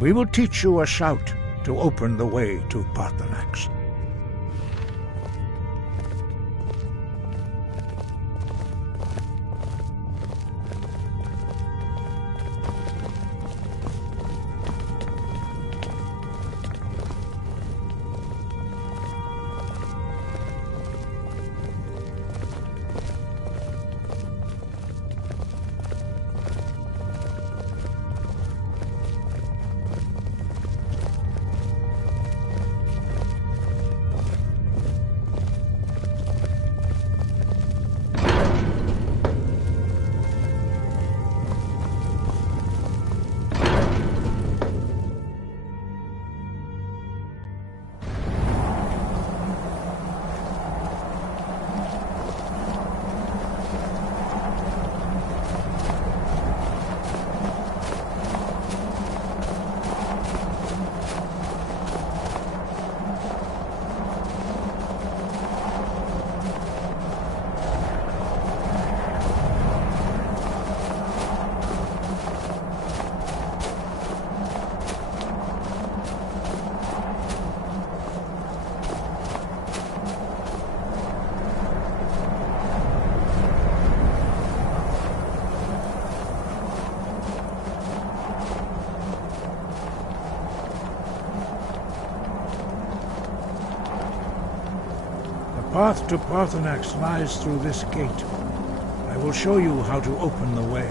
We will teach you a shout to open the way to Paarthurnax. The path to Paarthurnax lies through this gate. I will show you how to open the way.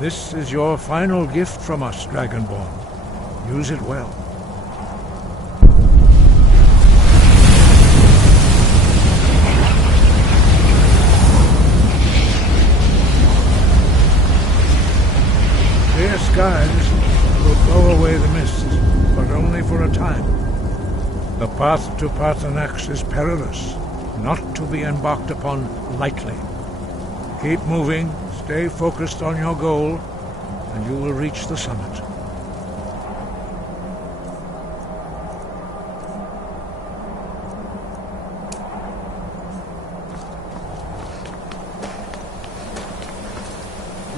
This is your final gift from us, Dragonborn. Use it well. Clear skies will blow away the mist, but only for a time. The path to Paarthurnax is perilous, not to be embarked upon lightly. Keep moving. Stay focused on your goal, and you will reach the summit.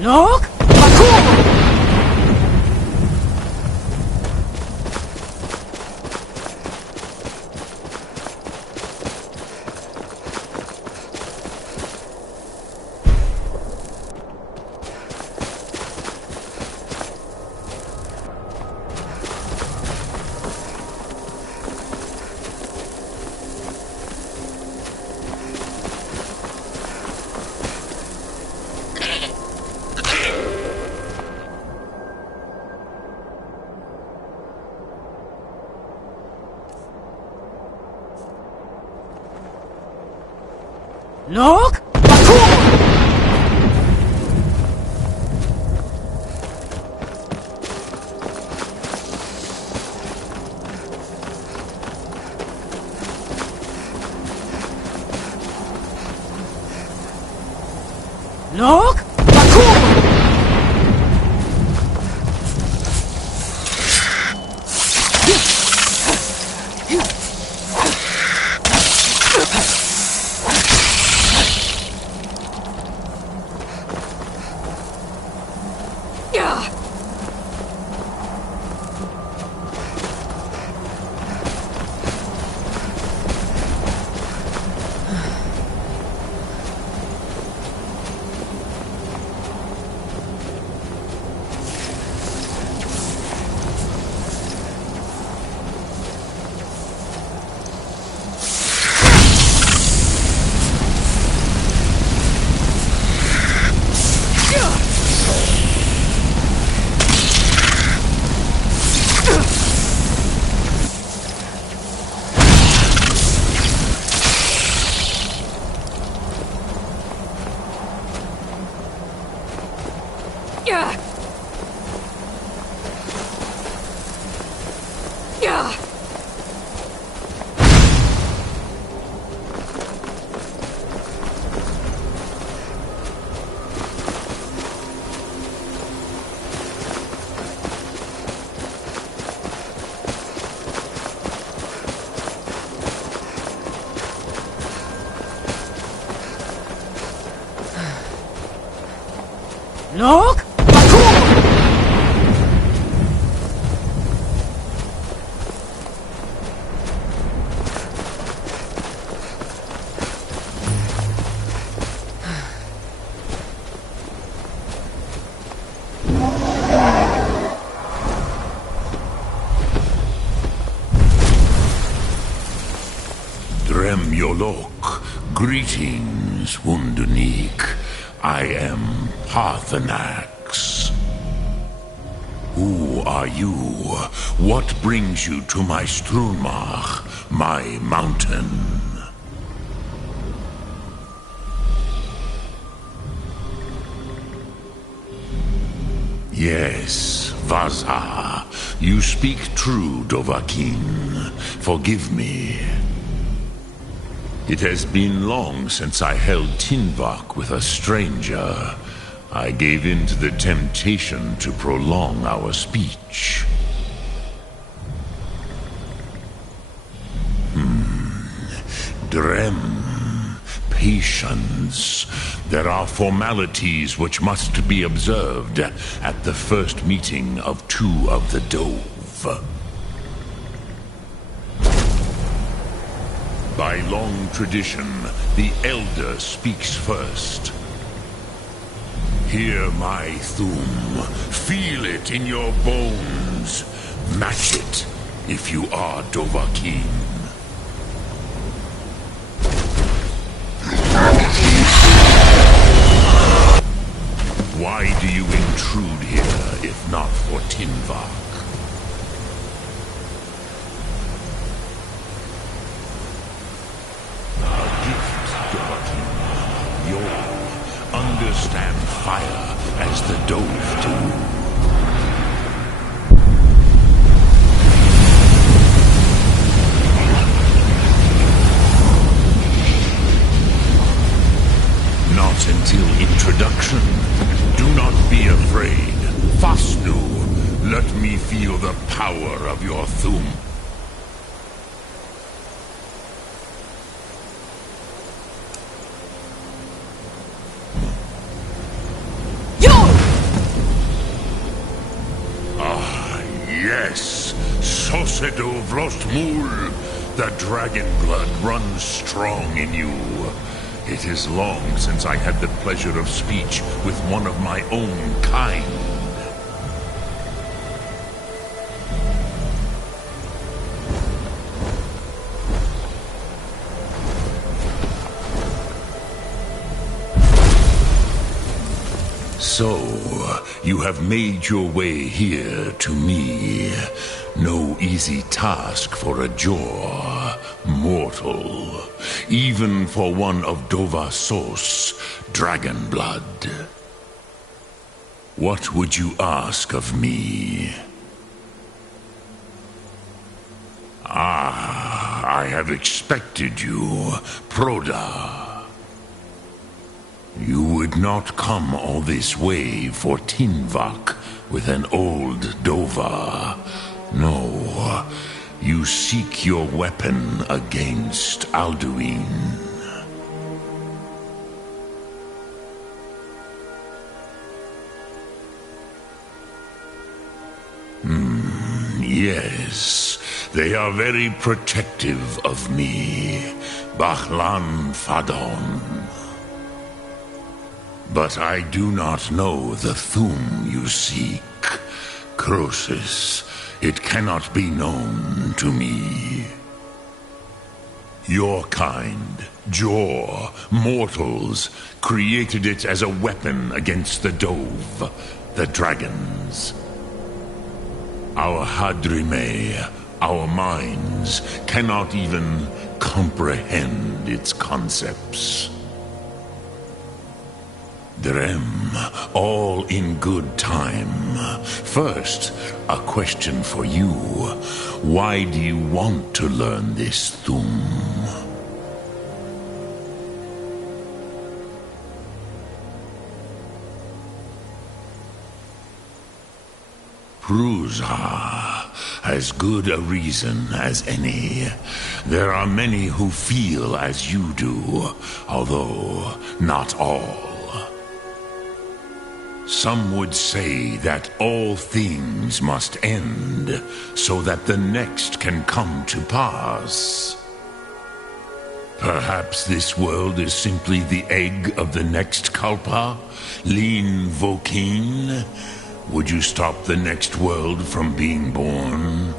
Look! Look! Look! Look! Drem Yolok, greetings, Wundunik. I am Parthenax. Who are you? What brings you to my Strunmach, my mountain? Yes, Vaza. You speak true, Dovahkiin. Forgive me. It has been long since I held Tinvak with a stranger. I gave in to the temptation to prolong our speech. Drem. Patience. There are formalities which must be observed at the first meeting of two of the Dove. By long tradition, the Elder speaks first. Hear my Thum. Feel it in your bones. Match it if you are Dovahkiin. Why do you intrude here if not for Tinvak? Understand fire as the Dove do. Not until introduction. Do not be afraid. Fasnu, let me feel the power of your Thum. Yes, Sosedo Vrostmul, the dragon blood runs strong in you. It is long since I had the pleasure of speech with one of my own kind. So, you have made your way here to me. No easy task for a Jor, mortal. Even for one of Dovasos, dragon blood. What would you ask of me? Ah, I have expected you, Proda. You would not come all this way for Tinvak with an old Dova. No, you seek your weapon against Alduin. Yes, they are very protective of me, Bahlan Fadon. But I do not know the Thum you seek, Croesus. It cannot be known to me. Your kind, Jor, mortals, created it as a weapon against the Dove, the dragons. Our Hadrime, our minds, cannot even comprehend its concepts. Drem, all in good time. First, a question for you. Why do you want to learn this Thum? Prusa, as good a reason as any. There are many who feel as you do, although not all. Some would say that all things must end, so that the next can come to pass. Perhaps this world is simply the egg of the next Kalpa, Lin Vokin. Would you stop the next world from being born?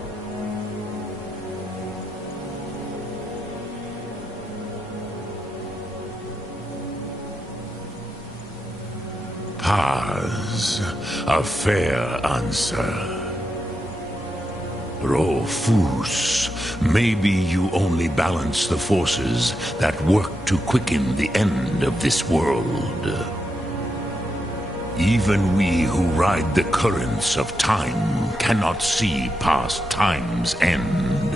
Paz, a fair answer. Rofus, maybe you only balance the forces that work to quicken the end of this world. Even we who ride the currents of time cannot see past time's end.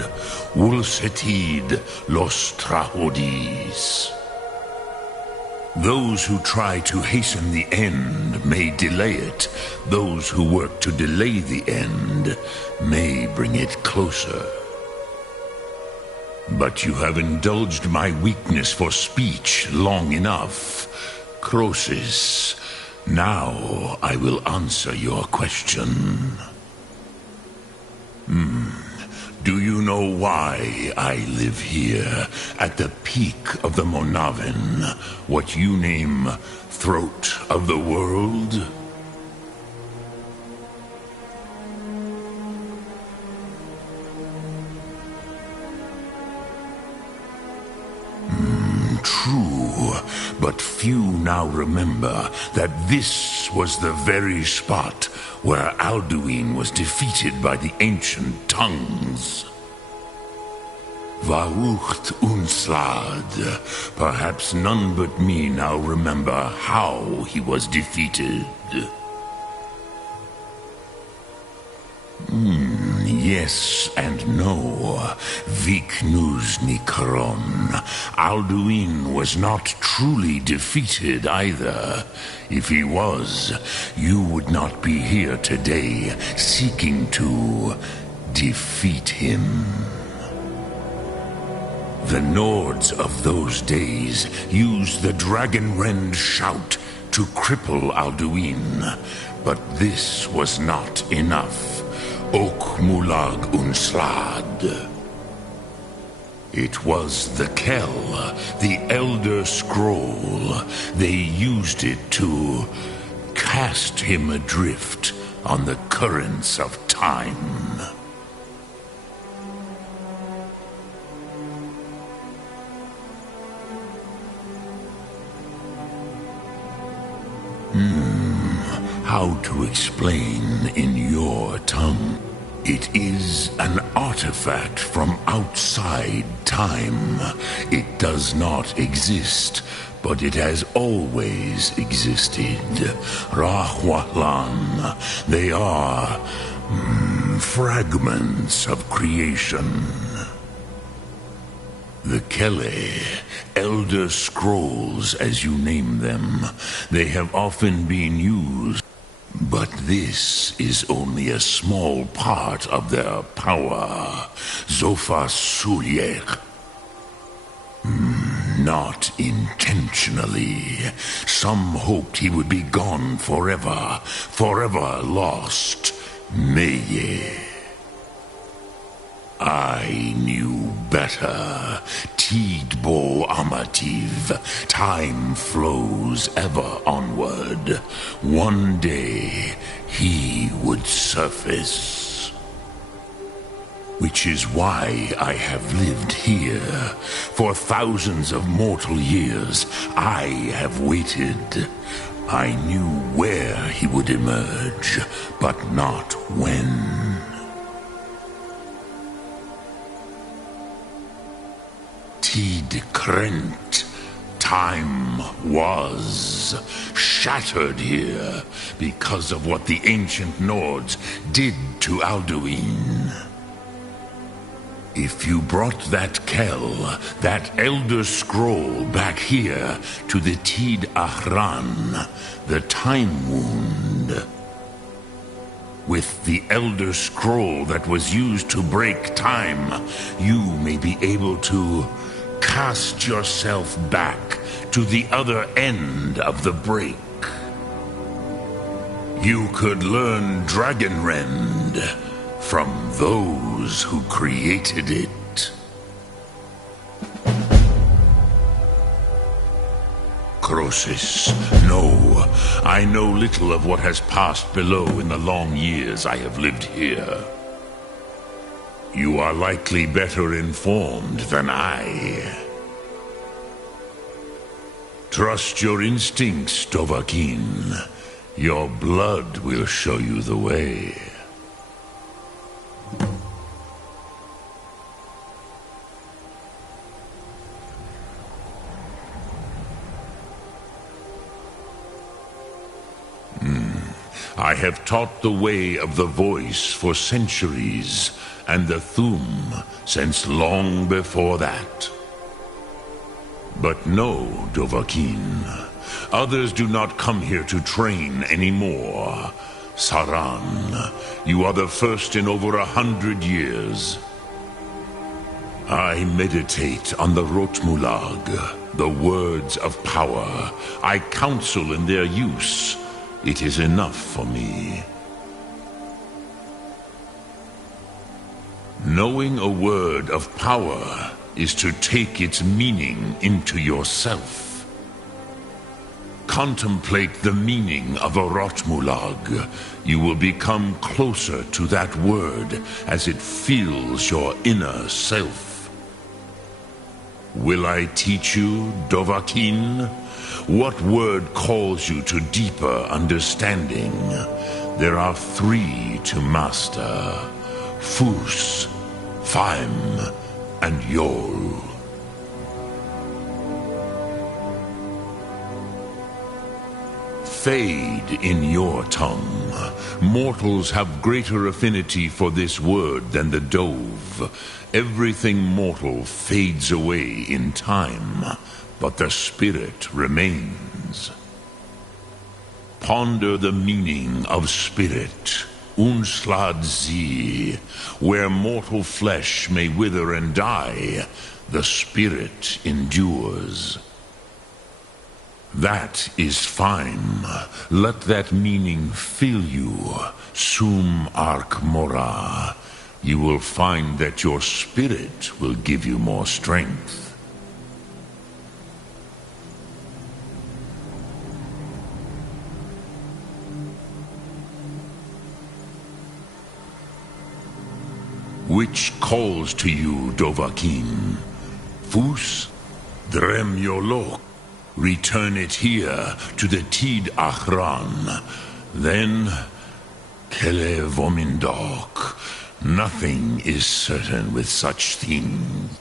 Wulsetid los trahodis. Those who try to hasten the end may delay it. Those who work to delay the end may bring it closer. But you have indulged my weakness for speech long enough. Croesus, now I will answer your question. Do you know why I live here, at the peak of the Monavin, what you name throat of the world? True, but few now remember that this was the very spot where Alduin was defeated by the ancient tongues. Varucht Unslad. Perhaps none but me now remember how he was defeated. Yes and no. Viknus Nikaron. Alduin was not truly defeated either. If he was, you would not be here today seeking to defeat him. The Nords of those days used the Dragonrend shout to cripple Alduin, but this was not enough. Ok Mulag Unslad. It was the Kell, the Elder Scroll. They used it to cast him adrift on the currents of time. How to explain in your tongue? It is an artifact from outside time. It does not exist, but it has always existed. Rahwahlan. They are fragments of creation. The Kele, Elder Scrolls as you name them, they have often been used, but this is only a small part of their power. Zofa Sulyek. Not intentionally. Some hoped he would be gone forever, forever lost. Meye. I knew better. Tidbo Amativ. Time flows ever onward. One day he would surface. Which is why I have lived here. For thousands of mortal years, I have waited. I knew where he would emerge, but not when. Tid Krent. Time was shattered here because of what the ancient Nords did to Alduin. If you brought that Kel, that Elder Scroll back here to the Tid Ahran, the Time Wound, with the Elder Scroll that was used to break time, you may be able to cast yourself back to the other end of the break. You could learn Dragonrend from those who created it. Croesus, no. I know little of what has passed below in the long years I have lived here. You are likely better informed than I. Trust your instincts, Dovahkiin. Your blood will show you the way. I have taught the way of the voice for centuries, and the Thum since long before that. But no, Dovahkiin. Others do not come here to train anymore. Saran, you are the first in over 100 years. I meditate on the Rotmulag, the words of power. I counsel in their use. It is enough for me. Knowing a word of power is to take its meaning into yourself. Contemplate the meaning of a Rotmulag. You will become closer to that word as it fills your inner self. Will I teach you, Dovahkiin? What word calls you to deeper understanding? There are 3 to master: Fus, Faim, and Yol. Fade in your tongue. Mortals have greater affinity for this word than the Dove. Everything mortal fades away in time, but the spirit remains. Ponder the meaning of spirit, Unslad Zi. Where mortal flesh may wither and die, the spirit endures. That is fine. Let that meaning fill you, Sum Ark Mora. You will find that your spirit will give you more strength. Which calls to you, Dovahkiin? Fus? Drem Yolok. Return it here to the Tid Ahran. Then, Kele Vomindok. Nothing is certain with such things.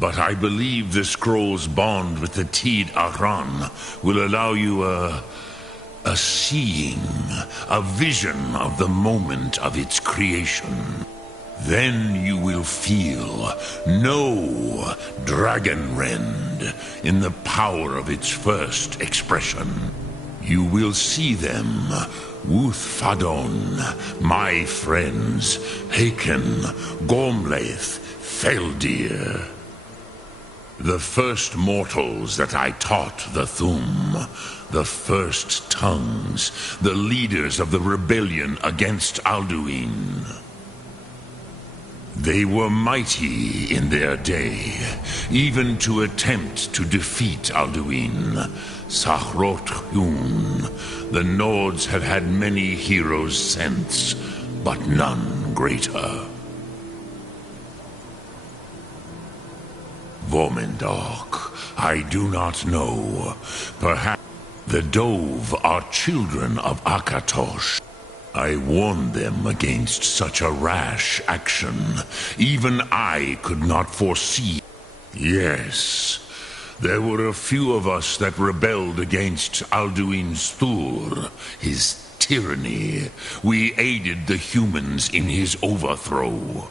But I believe the scroll's bond with the Tid Ahran will allow you a seeing, a vision of the moment of its creation. Then you will feel no Dragonrend in the power of its first expression. You will see them, Wuthfadon, my friends, Haken, Gormlaith, Feldir. The first mortals that I taught the Thum, the first tongues, the leaders of the rebellion against Alduin. They were mighty in their day, even to attempt to defeat Alduin. Sahrot-Hun, the Nords have had many heroes since, but none greater. Vormendok, I do not know. Perhaps the Dove are children of Akatosh. I warned them against such a rash action. Even I could not foresee. Yes, there were a few of us that rebelled against Alduin Stur, his tyranny. We aided the humans in his overthrow.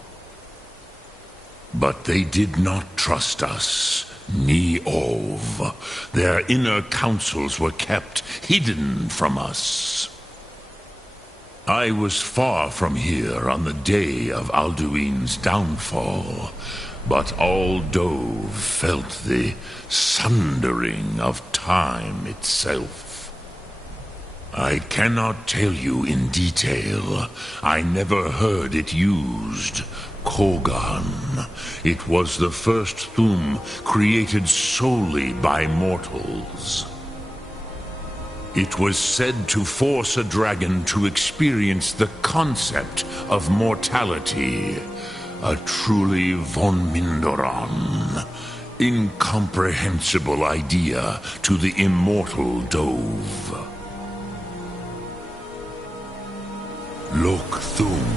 But they did not trust us. Ni-Ov. Their inner councils were kept hidden from us. I was far from here on the day of Alduin's downfall, but all Dove felt the sundering of time itself. I cannot tell you in detail. I never heard it used. Kogan. It was the first Thum created solely by mortals. It was said to force a dragon to experience the concept of mortality. A truly von Mindoran, incomprehensible idea to the immortal Dove. Lok Thum